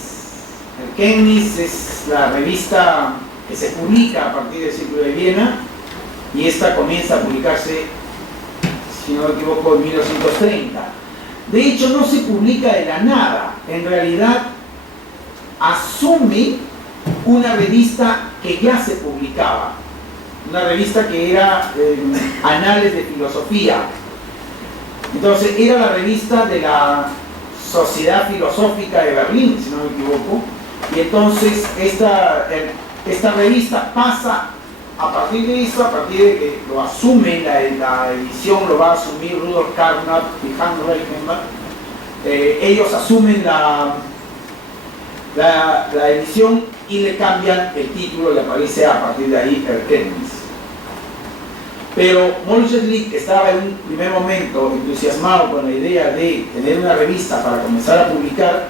Erkennis es la revista que se publica a partir del Círculo de Viena, y esta comienza a publicarse, si no me equivoco, en 1930. De hecho, no se publica de la nada. En realidad, asume una revista que ya se publicaba. Una revista que era Anales de Filosofía. Entonces, era la revista de la Sociedad Filosófica de Berlín, si no me equivoco. Y entonces, esta revista pasa. A partir de eso, a partir de que lo asume la edición, lo va a asumir Rudolf Carnap y Hans Reichenbach, ellos asumen la edición y le cambian el título, y aparece a partir de ahí Erkennis. Pero Moritz Schlick estaba en un primer momento entusiasmado con la idea de tener una revista para comenzar a publicar.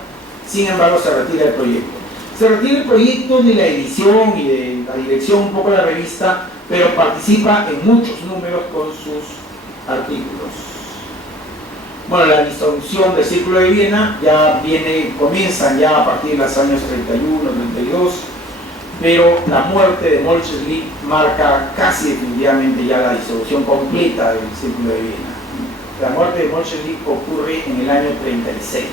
Sin embargo, se retira el proyecto. Se retira el proyecto de la edición y de la dirección un poco de la revista, pero participa en muchos números con sus artículos. Bueno, la disolución del Círculo de Viena comienzan ya a partir de los años 31, 32, pero la muerte de Moritz Schlick marca casi definitivamente ya la disolución completa del Círculo de Viena. La muerte de Moritz Schlick ocurre en el año 36.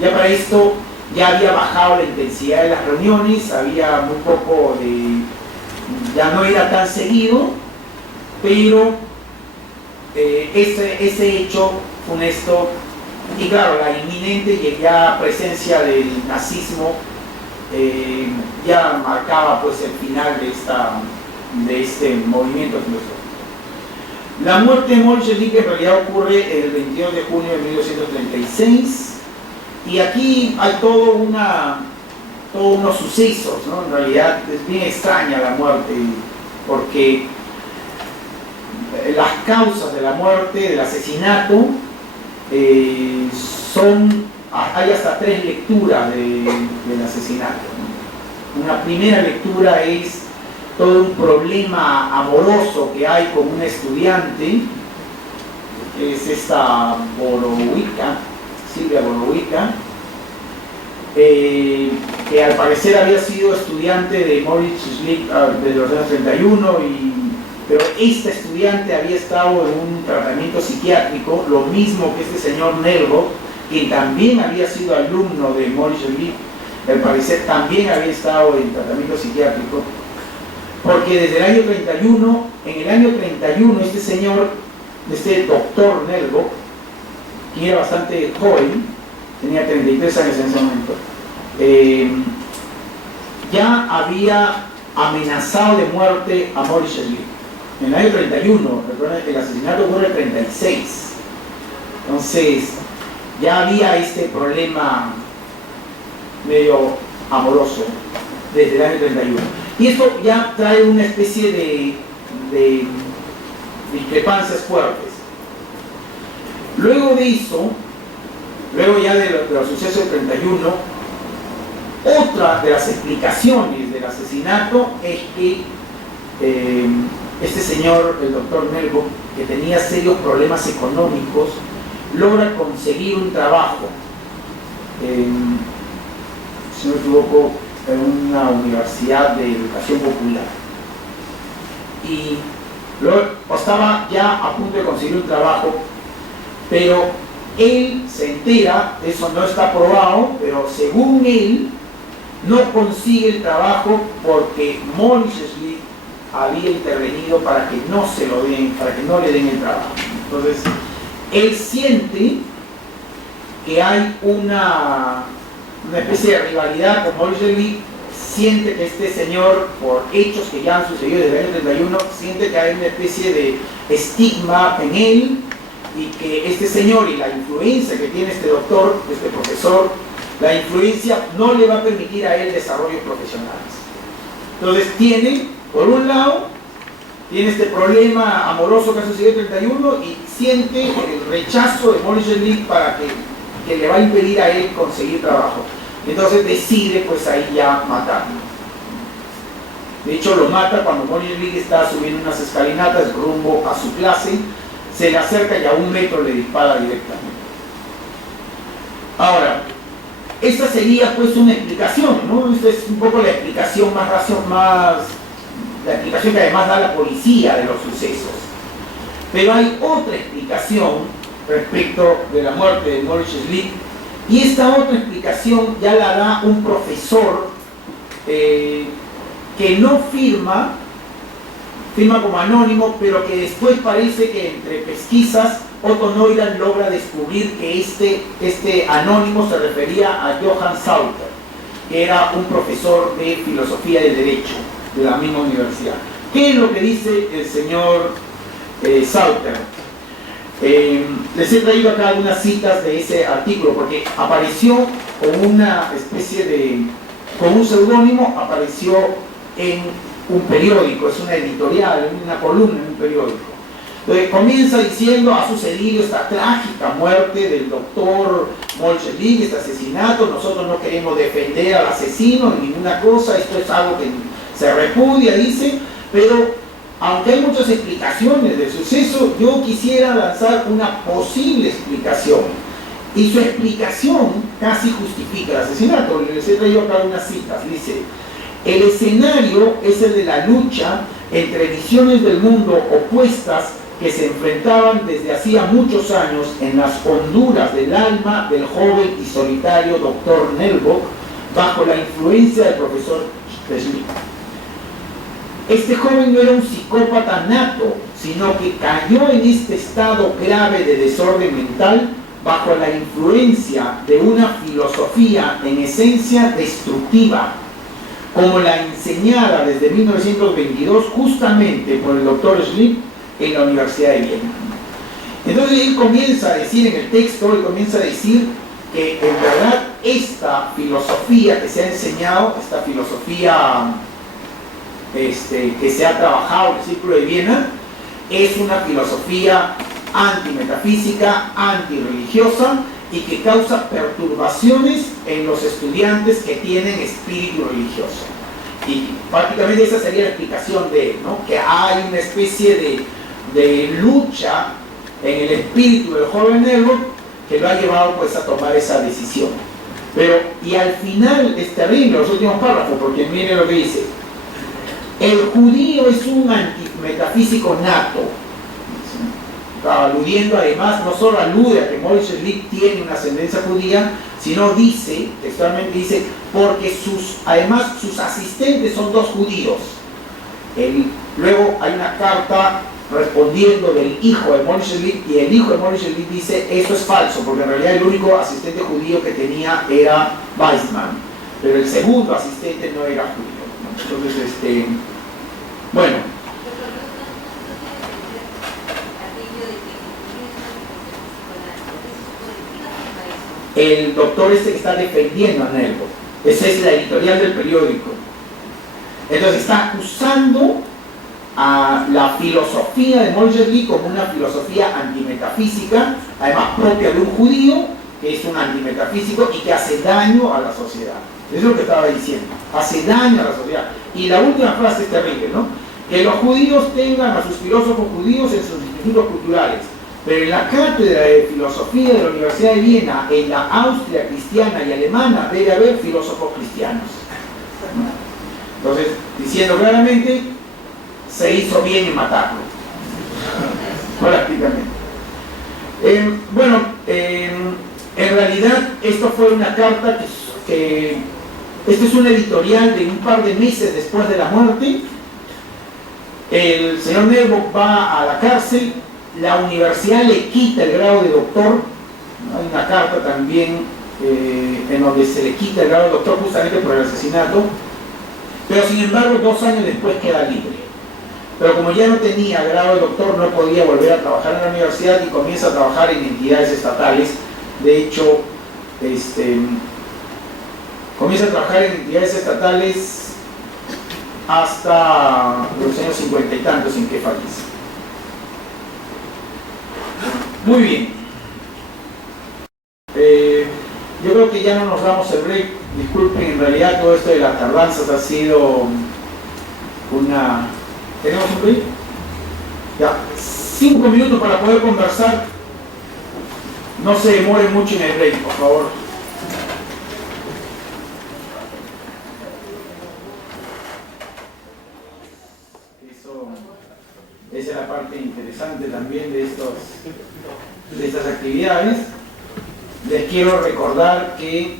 Ya para esto, ya había bajado la intensidad de las reuniones, había muy poco de... ya no era tan seguido, pero ese hecho funesto y claro, la inminente ya presencia del nazismo ya marcaba pues el final de este movimiento filosófico. La muerte de Maurice Schlick en realidad ocurre el 22 de junio de 1936 y aquí hay todos unos sucesos, ¿no? En realidad es bien extraña la muerte porque las causas de la muerte, del asesinato, hay hasta 3 lecturas del asesinato, ¿no? Una primera lectura es todo un problema amoroso que hay con una estudiante, que es esta Borowicka, Silvia Borowicka, que al parecer había sido estudiante de Maurice Schlick de los años 31, pero esta estudiante había estado en un tratamiento psiquiátrico, lo mismo que este señor Nervo, quien también había sido alumno de Maurice Schlick, al parecer también había estado en tratamiento psiquiátrico, porque desde el año 31, en el año 31, este señor, este doctor Nervo, quien era bastante joven, tenía 33 años en ese momento, ya había amenazado de muerte a Maurice Schlick. En el año 31, recuerden que el asesinato ocurre en el 36. Entonces, ya había este problema medio amoroso desde el año 31. Y esto ya trae una especie de discrepancias fuertes. Luego de eso, luego ya de los sucesos del 31, otra de las explicaciones del asesinato es que este señor, el doctor Nervo, que tenía serios problemas económicos, logra conseguir un trabajo, si no me equivoco, en una universidad de educación popular. Y luego estaba ya a punto de conseguir un trabajo, pero él se entera, eso no está probado, pero según él, no consigue el trabajo porque Maurice Schlick había intervenido para que no se lo den, para que no le den el trabajo. Entonces, él siente que hay una especie de rivalidad con Maurice Schlick, siente que este señor, por hechos que ya han sucedido desde el año 31, siente que hay una especie de estigma en él y que este señor y la influencia que tiene este doctor, este profesor, la influencia no le va a permitir a él desarrollos profesionales. Entonces tiene, por un lado, tiene este problema amoroso que ha sucedido en el 31 y siente el rechazo de Maurice Schlick para que le va a impedir a él conseguir trabajo. Entonces decide pues ahí ya matarlo. De hecho lo mata cuando Maurice Schlick está subiendo unas escalinatas rumbo a su clase, se le acerca y a 1 metro le dispara directamente. Ahora, esta sería pues una explicación, ¿no? Esta es un poco la explicación la explicación que además da la policía de los sucesos. Pero hay otra explicación respecto de la muerte de Maurice Schlick, y esta otra explicación ya la da un profesor que no firma como anónimo, pero que después parece que entre pesquisas Otto Neurath logra descubrir que este anónimo se refería a Johann Sauter, que era un profesor de filosofía del derecho de la misma universidad. ¿Qué es lo que dice el señor Sauter? Les he traído acá algunas citas de ese artículo porque apareció con una especie con un seudónimo, apareció en un periódico, es una editorial, una columna en un periódico. Entonces comienza diciendo: ha sucedido esta trágica muerte del doctor Maurice Schlick, este asesinato, nosotros no queremos defender al asesino ni ninguna cosa, esto es algo que se repudia, dice, pero aunque hay muchas explicaciones del suceso, yo quisiera lanzar una posible explicación. Y su explicación casi justifica el asesinato. Les he traído acá unas citas. Dice: el escenario es el de la lucha entre visiones del mundo opuestas que se enfrentaban desde hacía muchos años en las honduras del alma del joven y solitario Dr. Nelbach bajo la influencia del profesor Schlick. Este joven no era un psicópata nato, sino que cayó en este estado grave de desorden mental bajo la influencia de una filosofía en esencia destructiva, como la enseñada desde 1922 justamente por el Dr. Schlick en la Universidad de Viena. Entonces él comienza a decir en el texto, él comienza a decir que en verdad esta filosofía que se ha enseñado, esta filosofía que se ha trabajado en el Círculo de Viena, es una filosofía antimetafísica, antirreligiosa y que causa perturbaciones en los estudiantes que tienen espíritu religioso. Y prácticamente esa sería la explicación de él, ¿no? Que hay una especie de lucha en el espíritu del joven Nelbach que lo ha llevado pues a tomar esa decisión. Pero, y al final es terrible los últimos párrafos, porque miren lo que dice: el judío es un antimetafísico nato, aludiendo además, no solo alude a que Moshe Schlick tiene una ascendencia judía, sino dice, textualmente dice, porque además sus asistentes son dos judíos. Luego hay una carta respondiendo del hijo de Moshe Schlick, y el hijo de Moshe Schlick dice, eso es falso, porque en realidad el único asistente judío que tenía era Weizmann, pero el segundo asistente no era judío, ¿no? Entonces, bueno, el doctor que está defendiendo a Nelbach, esa es la editorial del periódico. Entonces está acusando a la filosofía de Moshe Schlick como una filosofía antimetafísica, además propia de un judío, que es un antimetafísico y que hace daño a la sociedad. Eso es lo que estaba diciendo, hace daño a la sociedad. Y la última frase es terrible, ¿no? Que los judíos tengan a sus filósofos judíos en sus institutos culturales, pero en la cátedra de filosofía de la Universidad de Viena, en la Austria cristiana y alemana, debe haber filósofos cristianos. Entonces, diciendo claramente, se hizo bien en matarlo, prácticamente. En realidad, esto fue una carta este es un editorial de un par de meses después de la muerte. El señor Nelbach va a la cárcel, la universidad le quita el grado de doctor. Hay una carta también en donde se le quita el grado de doctor justamente por el asesinato, pero sin embargo 2 años después queda libre. Pero como ya no tenía grado de doctor, no podía volver a trabajar en la universidad y comienza a trabajar en entidades estatales. De hecho, comienza a trabajar en entidades estatales hasta los años 50 y tantos en que fallece. Muy bien. Yo creo que ya no nos damos el break. Disculpen, en realidad todo esto de las tardanzas ha sido una... ¿Tenemos un break? Ya, 5 minutos para poder conversar. No se demoren mucho en el break, por favor. Esa es la parte interesante también de estas actividades. Les quiero recordar que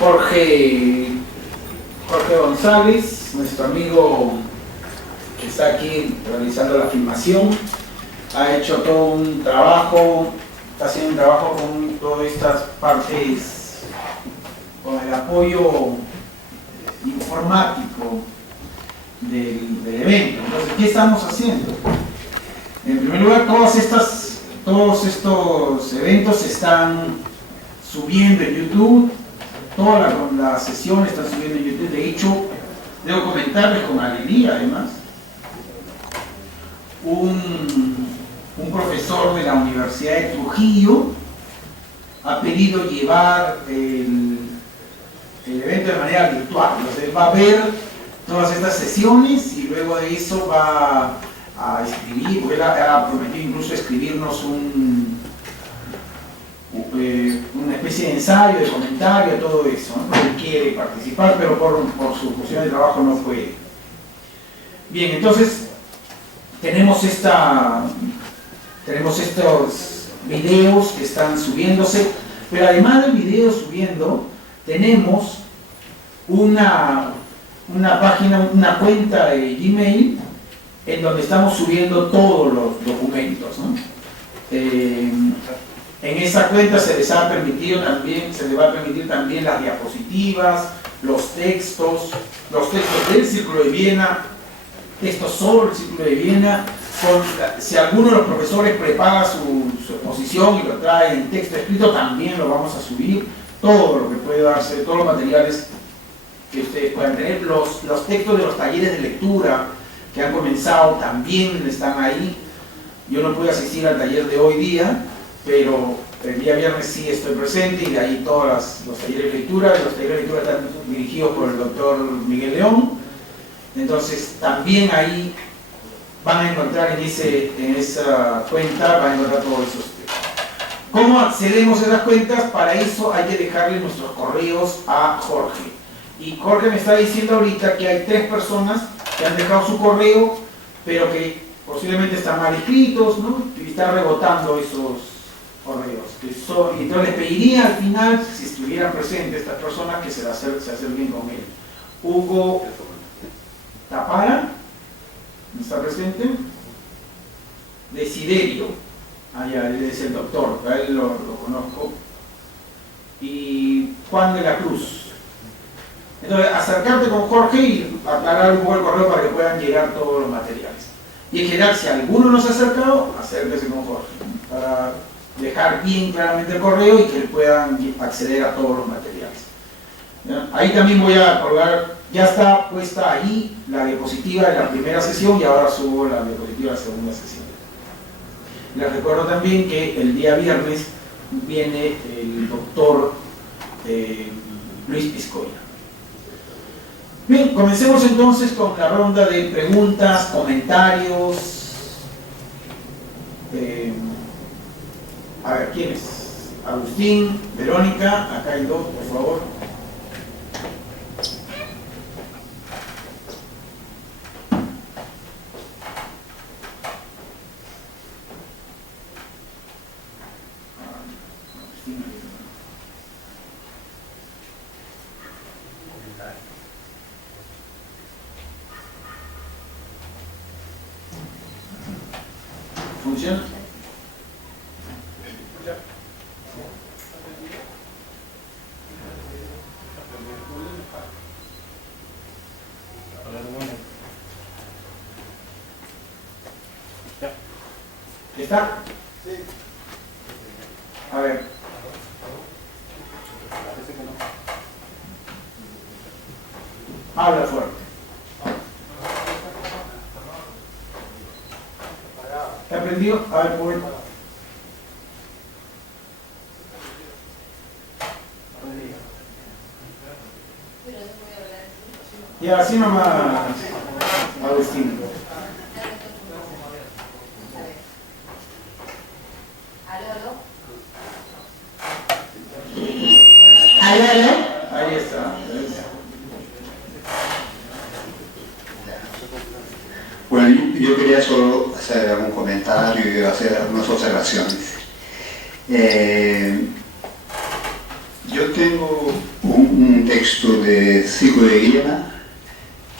Jorge González, nuestro amigo que está aquí realizando la filmación, ha hecho todo un trabajo, está haciendo un trabajo con todas estas partes, con el apoyo informático del evento. Entonces, ¿qué estamos haciendo? En primer lugar, todos estos eventos se están subiendo en YouTube, todas las sesiones están subiendo en YouTube. De hecho, debo comentarles con alegría, además, un profesor de la Universidad de Trujillo ha pedido llevar el evento de manera virtual. Entonces va a ver todas estas sesiones y luego de eso va a escribir, porque él ha prometido incluso escribirnos una especie de ensayo, de comentario, todo eso, ¿no? Él quiere participar, pero por su cuestión de trabajo no puede. Bien, entonces tenemos estos videos que están subiéndose, pero además del video subiendo, tenemos una página, una cuenta de Gmail en donde estamos subiendo todos los documentos, ¿no? En esa cuenta se les va a permitir también las diapositivas, los textos del Círculo de Viena, textos sobre el Círculo de Viena. Si alguno de los profesores prepara su exposición y lo trae en texto escrito, también lo vamos a subir. Todo lo que pueda darse, todos los materiales que ustedes puedan tener, los textos de los talleres de lectura que han comenzado también están ahí. Yo no pude asistir al taller de hoy día, pero el día viernes sí estoy presente, y de ahí todos los talleres de lectura. Los talleres de lectura están dirigidos por el doctor Miguel León. Entonces también ahí van a encontrar en esa cuenta, van a encontrar todos esos textos. ¿Cómo accedemos a esas cuentas? Para eso hay que dejarle nuestros correos a Jorge. Y Jorge me está diciendo ahorita que hay 3 personas que han dejado su correo, pero que posiblemente están mal escritos, ¿no? Y están rebotando esos correos. Y entonces les pediría al final, si estuvieran presentes estas personas, que se acerquen con él. Hugo Tapara, ¿no está presente? Desiderio, allá él es el doctor, a él lo conozco. Y Juan de la Cruz. Entonces, acercarte con Jorge y aclarar un poco el correo para que puedan llegar todos los materiales. Y en general, si alguno no se ha acercado, acérquese con Jorge, para dejar bien claramente el correo y que puedan acceder a todos los materiales. ¿Ya? Ahí también voy a colgar, ya está puesta ahí la diapositiva de la primera sesión, y ahora subo la diapositiva de la segunda sesión. Les recuerdo también que el día viernes viene el doctor Luis Piscoya. Bien, comencemos entonces con la ronda de preguntas, comentarios. A ver, ¿quién es? Agustín, Verónica, acá hay 2, por favor. ¿Funciona? ¿Está? Sí. A ver. Habla fuerte. ¿Te aprendió? A ver, por favor. Ya, así nomás, Agustín. Ahí está. Bueno, yo quería solo hacer algún comentario y hacer algunas observaciones. Yo tengo un texto de Círculo de Viena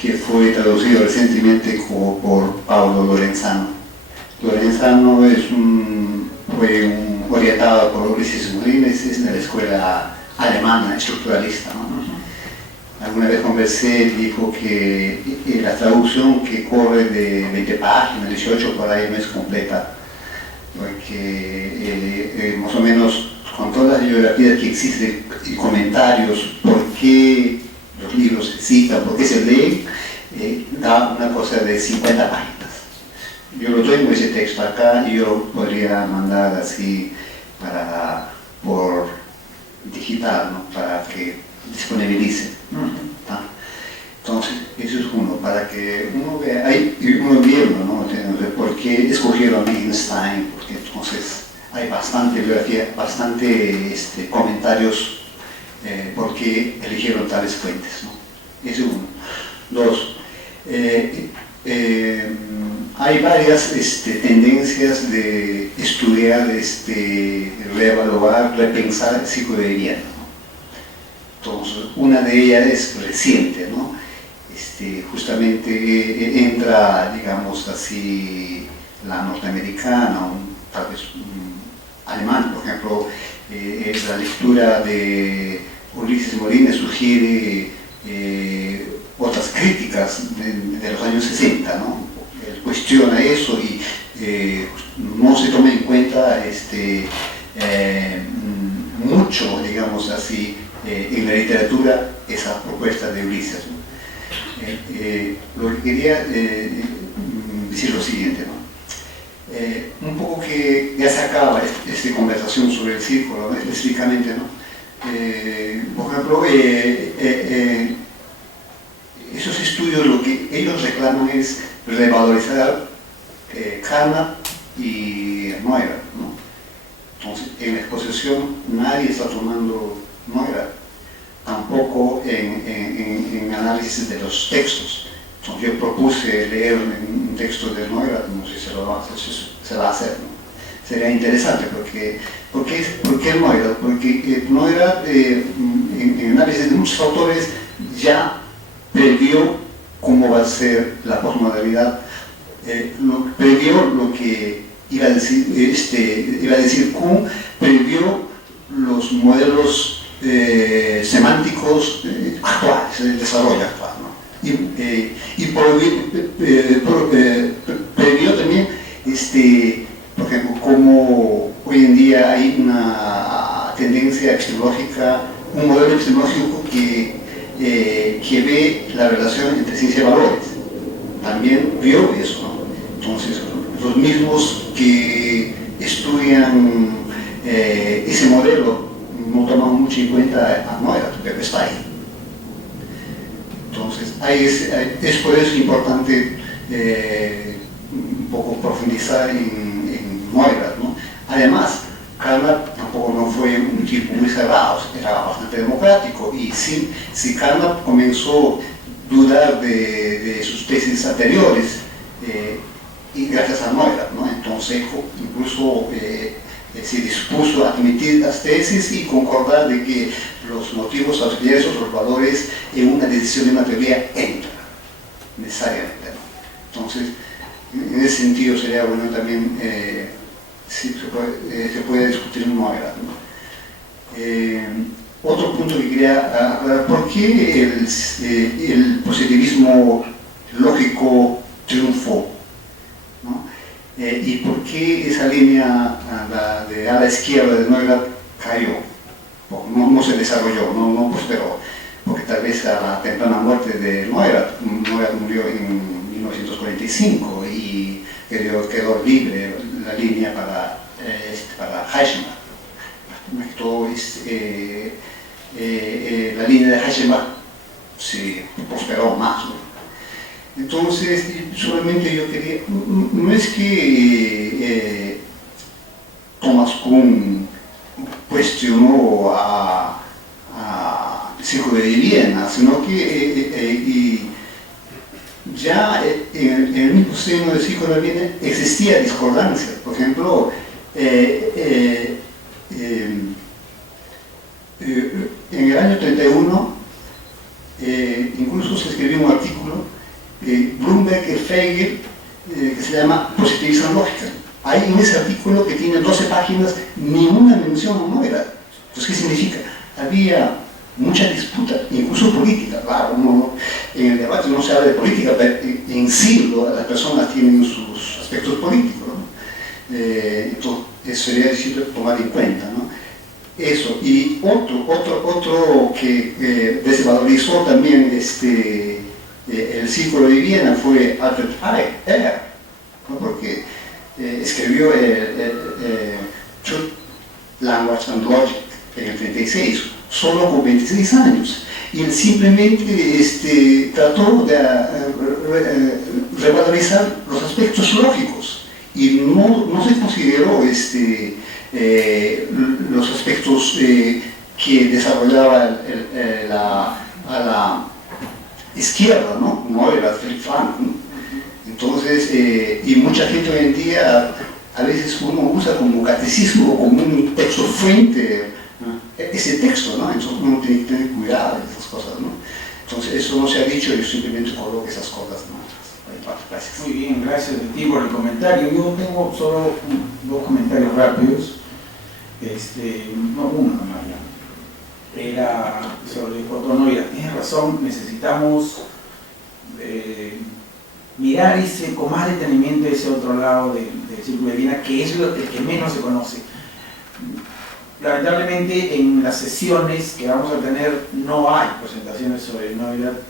que fue traducido recientemente por Paulo Lorenzano. Lorenzano fue orientado por Ulises Muriles de la escuela alemana estructuralista, ¿no? Alguna vez conversé y dijo que la traducción que corre de 20 páginas, 18 por ahí, no es completa, porque más o menos con todas las bibliografías que existen y comentarios, por qué los libros se citan, por qué se leen, da una cosa de 50 páginas. Yo lo tengo ese texto acá y yo lo podría mandar así por digital, ¿no? Para que disponibilice. Entonces, eso es uno, para que uno vea, uno viendo, ¿no? ¿Por qué escogieron a Wittgenstein? Porque entonces hay bastante bibliografía, bastante comentarios por qué eligieron tales fuentes, ¿no? Eso es uno. 2, hay varias tendencias de estudiar, reevaluar, repensar el ciclo de vivienda, ¿no? Entonces, una de ellas es reciente, ¿no? Justamente entra, digamos así, la norteamericana, tal vez alemán, por ejemplo, la lectura de Ulises Molina sugiere otras críticas de los años 60, ¿no? Él cuestiona eso y no se toma en cuenta mucho, digamos así, en la literatura esa propuesta de Ulises, ¿no? Lo que quería decir lo siguiente, ¿no? Un poco que ya se acaba esta conversación sobre el círculo, ¿no? Específicamente, ¿no? Por ejemplo, esos estudios lo que ellos reclaman es revalorizar Carnap y Neurath, ¿no? Entonces, en la exposición nadie está tomando Neurath, tampoco en análisis de los textos. Entonces, yo propuse leer un texto de Neurath, no sé si se va a hacer, ¿no? Sería interesante porque Neurath, porque Neurath en análisis de muchos autores ya previó cómo va a ser la posmodernidad, previó lo que iba a decir Kuhn, previó los modelos semánticos actuales, el desarrollo actual, ¿no? Y previó también, por ejemplo, como hoy en día hay una tendencia epistemológica, un modelo epistemológico que ve la relación entre ciencia y valores. También vio eso, ¿no? Entonces, los mismos que estudian ese modelo no toman mucho en cuenta a Neurath, pero está ahí. Entonces, es por eso importante un poco profundizar en Neurath, ¿no? Además, Carnap tampoco no fue un tipo muy cerrado, era bastante democrático, y si Carnap comenzó a dudar de sus tesis anteriores, y gracias a Neurath, ¿no? Entonces incluso se dispuso a admitir las tesis y concordar de que los motivos auxiliares o los valores en una decisión de una teoría entran necesariamente, ¿no? Entonces, en ese sentido sería bueno también sí, se puede discutir en Neurath, ¿no? Otro punto que quería aclarar: ¿por qué el positivismo lógico triunfó, ¿no? Y por qué esa línea a la izquierda de Neurath cayó, no se desarrolló, no prosperó? Porque tal vez a la temprana muerte de Neurath murió en 1945 y quedó libre la línea para Heisenberg. Todo la línea de Heisenberg se prosperó más, ¿no? Entonces, solamente yo quería, no es que Thomas Kuhn cuestionó a Círculo de Viena, sino que ya en el mismo seno del Círculo de Viena existía discordancia. Por ejemplo, en el año 31 incluso se escribió un artículo de Bloomberg y Feiger que se llama Positivismo Lógica. Hay en ese artículo, que tiene 12 páginas, ninguna mención a Neurath. Entonces, ¿qué significa? Había mucha disputa, incluso política. Claro, en el debate no se habla de política, pero en sí las personas tienen sus aspectos políticos, ¿no? Entonces, eso sería decir, tomar en cuenta, ¿no? Eso. Y otro que desvalorizó también el Círculo de Viena fue Alfred Ehrer, ¿no? Porque escribió Truth, Language and Logic en el 36, solo con 26 años. Y él simplemente trató de revalorizar los aspectos lógicos y no se consideró los aspectos que desarrollaba a la izquierda, ¿no? Neurath, Philipp Frank, ¿no? y mucha gente hoy en día, a veces uno usa como catecismo, como un texto fuente, ese texto, ¿no? Entonces uno tiene que tener cuidado de esas cosas, ¿no? Entonces eso no se ha dicho, yo simplemente coloco esas cosas, ¿no? Gracias. Muy bien, gracias de ti por el comentario. Yo tengo solo dos comentarios rápidos. No, uno nomás ya. Era sobre Otto Neurath. Tienes razón, necesitamos mirar con más detenimiento ese otro lado del Círculo de Viena, que es el que menos se conoce. Lamentablemente en las sesiones que vamos a tener no hay presentaciones sobre Neurath,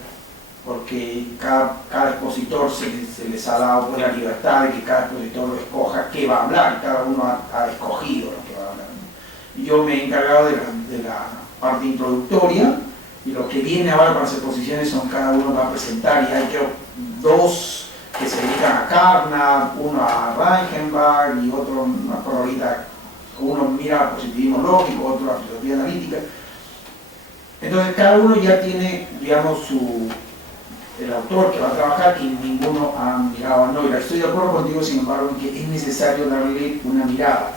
porque cada expositor se les ha dado pues, la libertad de que cada expositor lo escoja qué va a hablar, y cada uno ha escogido lo que va a hablar. Y yo me he encargado de la parte introductoria, y lo que viene ahora para las exposiciones son cada uno va a presentar, y hay creo dos que se dedican a Carnap, uno a Reichenbach y otro, no por ahorita, uno mira positivismo lógico, otro a filosofía analítica. Entonces cada uno ya tiene, digamos, el autor que va a trabajar, y ninguno ha mirado a Neurath. Estoy de acuerdo contigo, sin embargo, en que es necesario darle una mirada,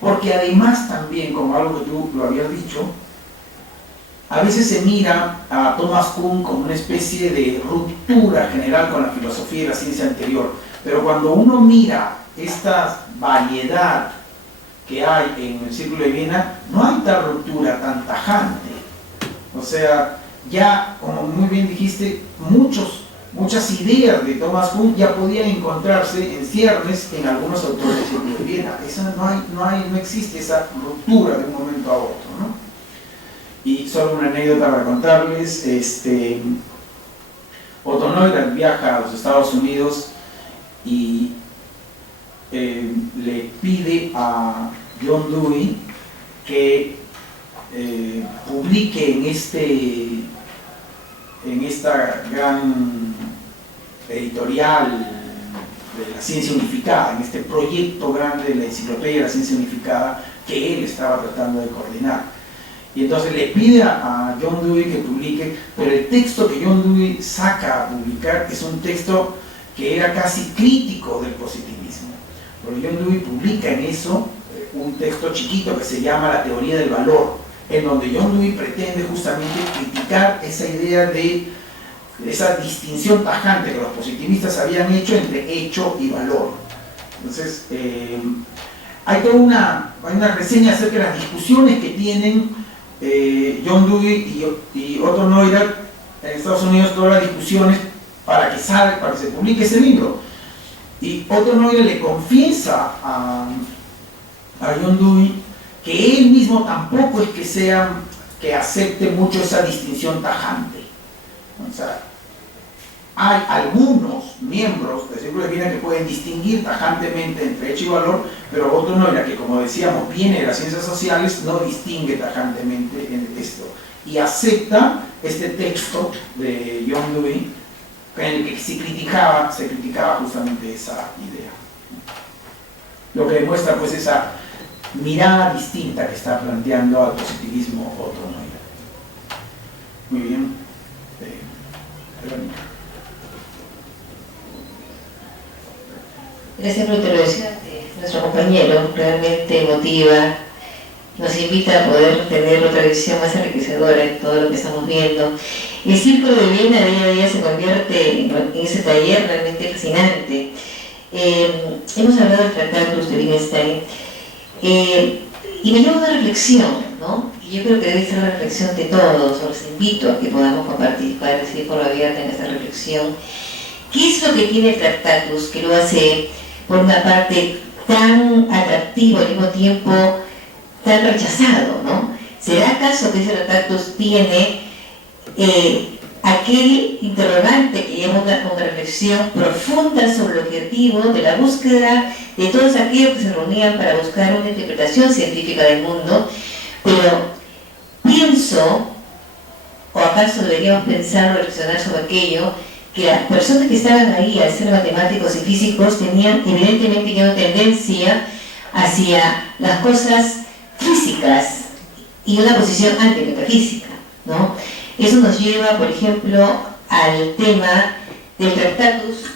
porque además también, como algo que tú lo habías dicho, a veces se mira a Thomas Kuhn como una especie de ruptura general con la filosofía y la ciencia anterior, pero cuando uno mira esta variedad que hay en el Círculo de Viena, no hay tal ruptura tan tajante. O sea, ya, como muy bien dijiste, muchas ideas de Thomas Kuhn ya podían encontrarse en ciernes en algunos autores del Círculo de Viena. No existe esa ruptura de un momento a otro, ¿no? Y solo una anécdota para contarles, Otto Neurath viaja a los Estados Unidos y le pide a John Dewey que publique en esta gran editorial de la ciencia unificada, en este proyecto grande de la enciclopedia de la ciencia unificada que él estaba tratando de coordinar. Y entonces le pide a John Dewey que publique, pero el texto que John Dewey saca a publicar es un texto que era casi crítico del positivismo. Porque John Dewey publica en eso un texto chiquito que se llama La teoría del valor, en donde John Dewey pretende justamente criticar esa idea de esa distinción tajante que los positivistas habían hecho entre hecho y valor. Entonces, hay toda una reseña acerca de las discusiones que tienen John Dewey y Otto Neurath en Estados Unidos, todas las discusiones para que se publique ese libro. Y Otto Neurath le confiesa a John Dewey que él mismo tampoco es que acepte mucho esa distinción tajante. O sea, hay algunos miembros del Círculo de Viena que pueden distinguir tajantemente entre hecho y valor, pero Otto Neurath, que como decíamos viene de las ciencias sociales, no distingue tajantemente en esto y acepta este texto de John Dewey en el que se criticaba justamente esa idea, lo que demuestra pues esa mirada distinta que está planteando al positivismo Otto Neurath. Muy bien, Verónica. Gracias por la intervención de nuestro compañero, realmente emotiva, nos invita a poder tener otra visión más enriquecedora en todo lo que estamos viendo. El Círculo de Viena día a día se convierte en ese taller realmente fascinante. Hemos hablado del Tractatus de Wittgenstein y me lleva una reflexión, ¿no? Y yo creo que debe ser la reflexión de todos, os invito a que podamos participar así por abierta en esta reflexión. ¿Qué es lo que tiene el Tractatus que lo hace, por una parte, tan atractivo, al mismo tiempo tan rechazado, ¿no? ¿Será acaso que ese Tractatus tiene aquel interrogante que lleva una reflexión profunda sobre el objetivo de la búsqueda de todos aquellos que se reunían para buscar una interpretación científica del mundo? Pero pienso, o acaso deberíamos pensar o reflexionar sobre aquello, que las personas que estaban ahí, al ser matemáticos y físicos, tenían evidentemente ya una tendencia hacia las cosas físicas y una posición antimetafísica, ¿no? Eso nos lleva, por ejemplo, al tema del Tractatus,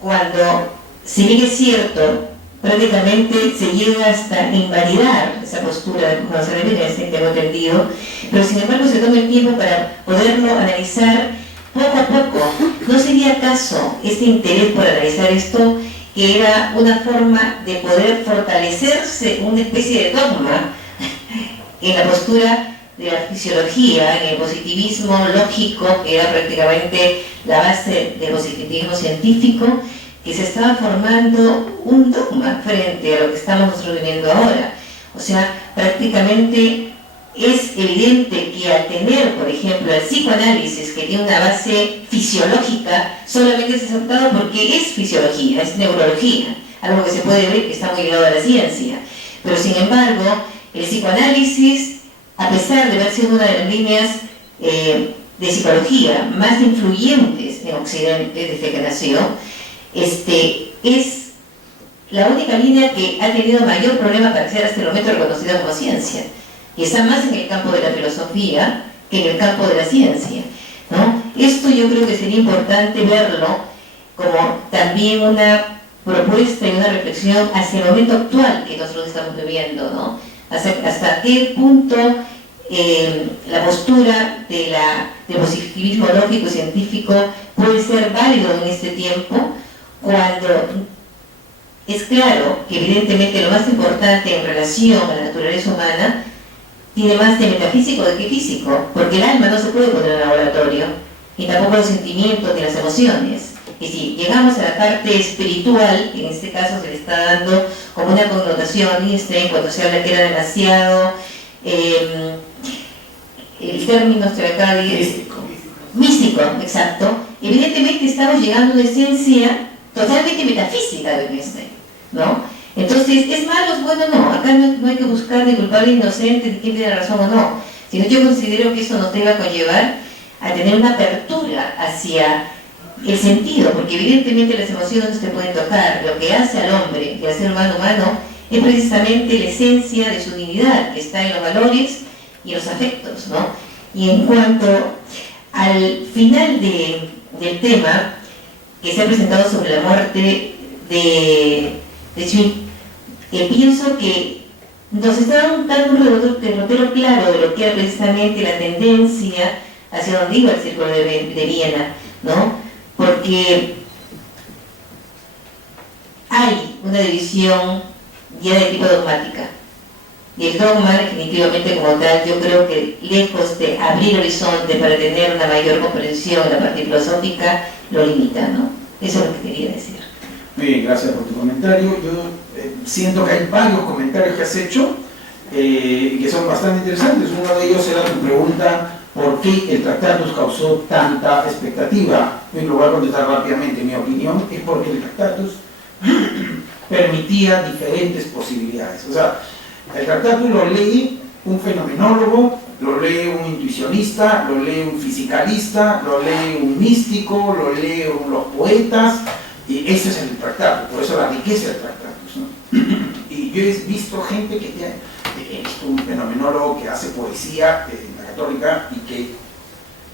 cuando si bien es cierto, prácticamente se llega hasta invalidar esa postura de conocer el bienestar, tengo entendido, pero sin embargo se toma el tiempo para poderlo analizar poco a poco. ¿No sería acaso este interés por analizar esto que era una forma de poder fortalecerse una especie de dogma en la postura de la fisiología, en el positivismo lógico, que era prácticamente la base del positivismo científico, que se estaba formando un dogma frente a lo que estamos nosotros viviendo ahora? O sea, prácticamente es evidente que al tener, por ejemplo, el psicoanálisis, que tiene una base fisiológica, solamente es aceptado porque es fisiología, es neurología, algo que se puede ver que está muy ligado a la ciencia. Pero sin embargo, el psicoanálisis, a pesar de haber sido una de las líneas de psicología más influyentes en Occidente desde que nació, es la única línea que ha tenido mayor problema para ser hasta el momento reconocida como ciencia. Y está más en el campo de la filosofía que en el campo de la ciencia, ¿no? Esto yo creo que sería importante verlo como también una propuesta y una reflexión hacia el momento actual que nosotros estamos viviendo, ¿no? Hasta qué punto la postura del positivismo lógico y científico puede ser válido en este tiempo, cuando es claro que evidentemente lo más importante en relación a la naturaleza humana tiene más de metafísico de que físico, porque el alma no se puede poner en el laboratorio, ni tampoco los sentimientos ni las emociones. Y si llegamos a la parte espiritual, que en este caso se le está dando como una connotación cuando se habla que era demasiado, el término se acá místico, exacto, evidentemente estamos llegando a una esencia totalmente metafísica de Wittgenstein, ¿no? Entonces, ¿es malo, es bueno? No, acá no hay que buscar de culpable, inocente, de quién tiene razón o no, sino yo considero que eso nos debe conllevar a tener una apertura hacia el sentido, porque evidentemente las emociones no se pueden tocar. Lo que hace al hombre y al ser humano es precisamente la esencia de su dignidad, que está en los valores y los afectos, ¿no? Y en cuanto al final del tema que se ha presentado sobre la muerte de Schmitt, pienso que nos está dando un derrotero claro de lo que era precisamente la tendencia hacia donde iba el Círculo de Viena, ¿no? Porque hay una división ya de tipo dogmática. Y el dogma, definitivamente como tal, yo creo que lejos de abrir horizonte para tener una mayor comprensión en la parte filosófica, lo limita, ¿no? Eso es lo que quería decir. Muy bien, gracias por tu comentario. Yo siento que hay varios comentarios que has hecho que son bastante interesantes. Uno de ellos era tu pregunta: ¿por qué el Tractatus causó tanta expectativa? Y lo voy a contestar rápidamente. Mi opinión es porque el Tractatus permitía diferentes posibilidades. O sea, el Tractatus lo lee un fenomenólogo, lo lee un intuicionista, lo lee un fisicalista, lo lee un místico, lo lee los poetas, y ese es el Tractatus. Por eso la riqueza del Tractatus, ¿no? Y yo he visto gente que tiene, he visto un fenomenólogo que hace poesía en la Católica y que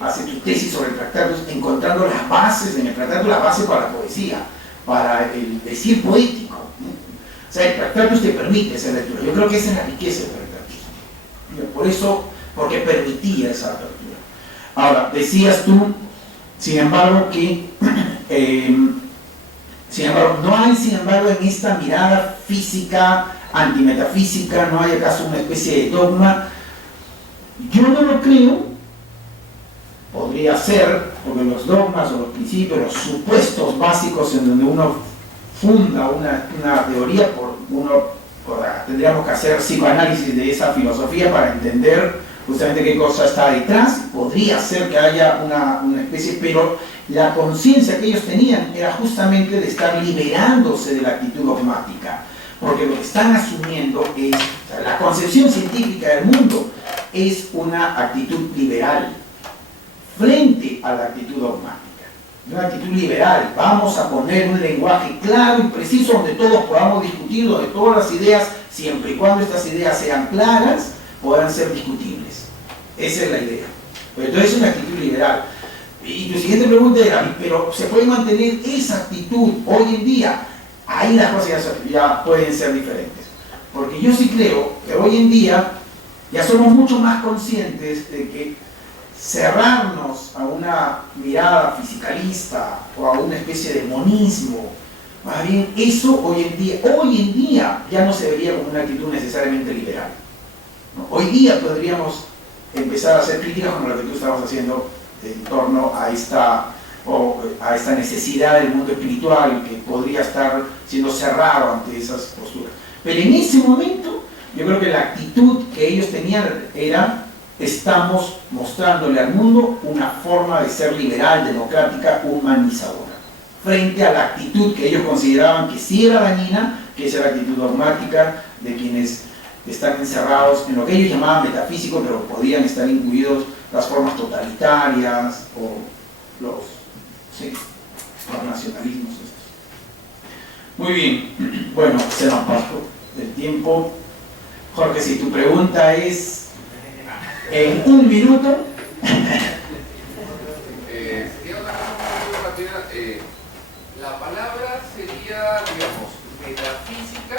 hace su tesis sobre el Tractatus, encontrando las bases en el Tractatus, la base para la poesía, para el decir poético, ¿no? O sea, el Tractatus te permite esa lectura. Yo creo que esa es la riqueza del Tractatus. Por eso, porque permitía esa apertura. Ahora, decías tú, sin embargo, que no hay, sin embargo, en esta mirada física, antimetafísica, no hay acaso una especie de dogma. Yo no lo creo. Podría ser, porque los dogmas o los principios, los supuestos básicos en donde uno funda una teoría, tendríamos que hacer psicoanálisis de esa filosofía para entender justamente qué cosa está detrás. Podría ser que haya una especie, pero la conciencia que ellos tenían era justamente de estar liberándose de la actitud dogmática, porque lo que están asumiendo es, o sea, la concepción científica del mundo es una actitud liberal frente a la actitud dogmática. Una actitud liberal: vamos a poner un lenguaje claro y preciso donde todos podamos discutir, donde todas las ideas, siempre y cuando estas ideas sean claras, puedan ser discutibles. Esa es la idea. Pero entonces es una actitud liberal. Y tu siguiente pregunta era: ¿pero se puede mantener esa actitud hoy en día? ahí las cosas ya pueden ser diferentes. Porque yo sí creo que hoy en día ya somos mucho más conscientes de que cerrarnos a una mirada fisicalista o a una especie de monismo, más bien eso hoy en día ya no se vería como una actitud necesariamente liberal, ¿no? Hoy día podríamos empezar a hacer críticas como lo que tú estabas haciendo en torno a esta necesidad del mundo espiritual que podría estar siendo cerrado ante esas posturas. Pero en ese momento yo creo que la actitud que ellos tenían era: estamos mostrándole al mundo una forma de ser liberal, democrática, humanizadora, frente a la actitud que ellos consideraban que sí era dañina, que es la actitud dogmática de quienes están encerrados en lo que ellos llamaban metafísico, pero podían estar incluidos las formas totalitarias o los nacionalismos estos. Muy bien, bueno, se nos pasó el tiempo. Jorge, si tu pregunta es en 1 minuto. Sería una cosa muy rápida. La palabra sería, digamos, metafísica.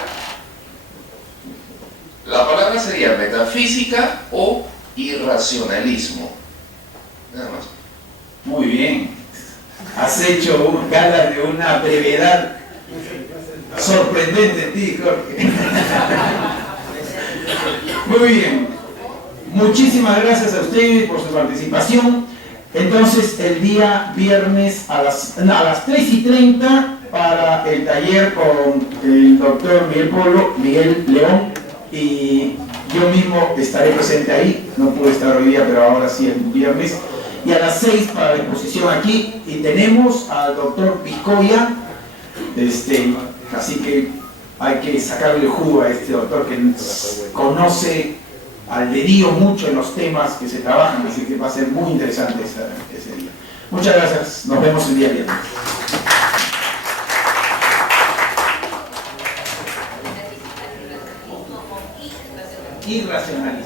La palabra sería metafísica o irracionalismo. Nada más. Muy bien. Has hecho gala de una brevedad sorprendente en ti, Jorge. Muy bien. Muchísimas gracias a ustedes por su participación. Entonces, el día viernes a las 3:30 para el taller con el doctor Miguel León, y yo mismo estaré presente ahí. No pude estar hoy día, pero ahora sí el viernes. Y a las 6 para la exposición aquí, y tenemos al doctor Vizcoya, así que hay que sacarle el jugo a este doctor que conoce al dedillo mucho en los temas que se trabajan, así que va a ser muy interesante ese día. Muchas gracias, nos vemos el día viernes. Irracionalismo.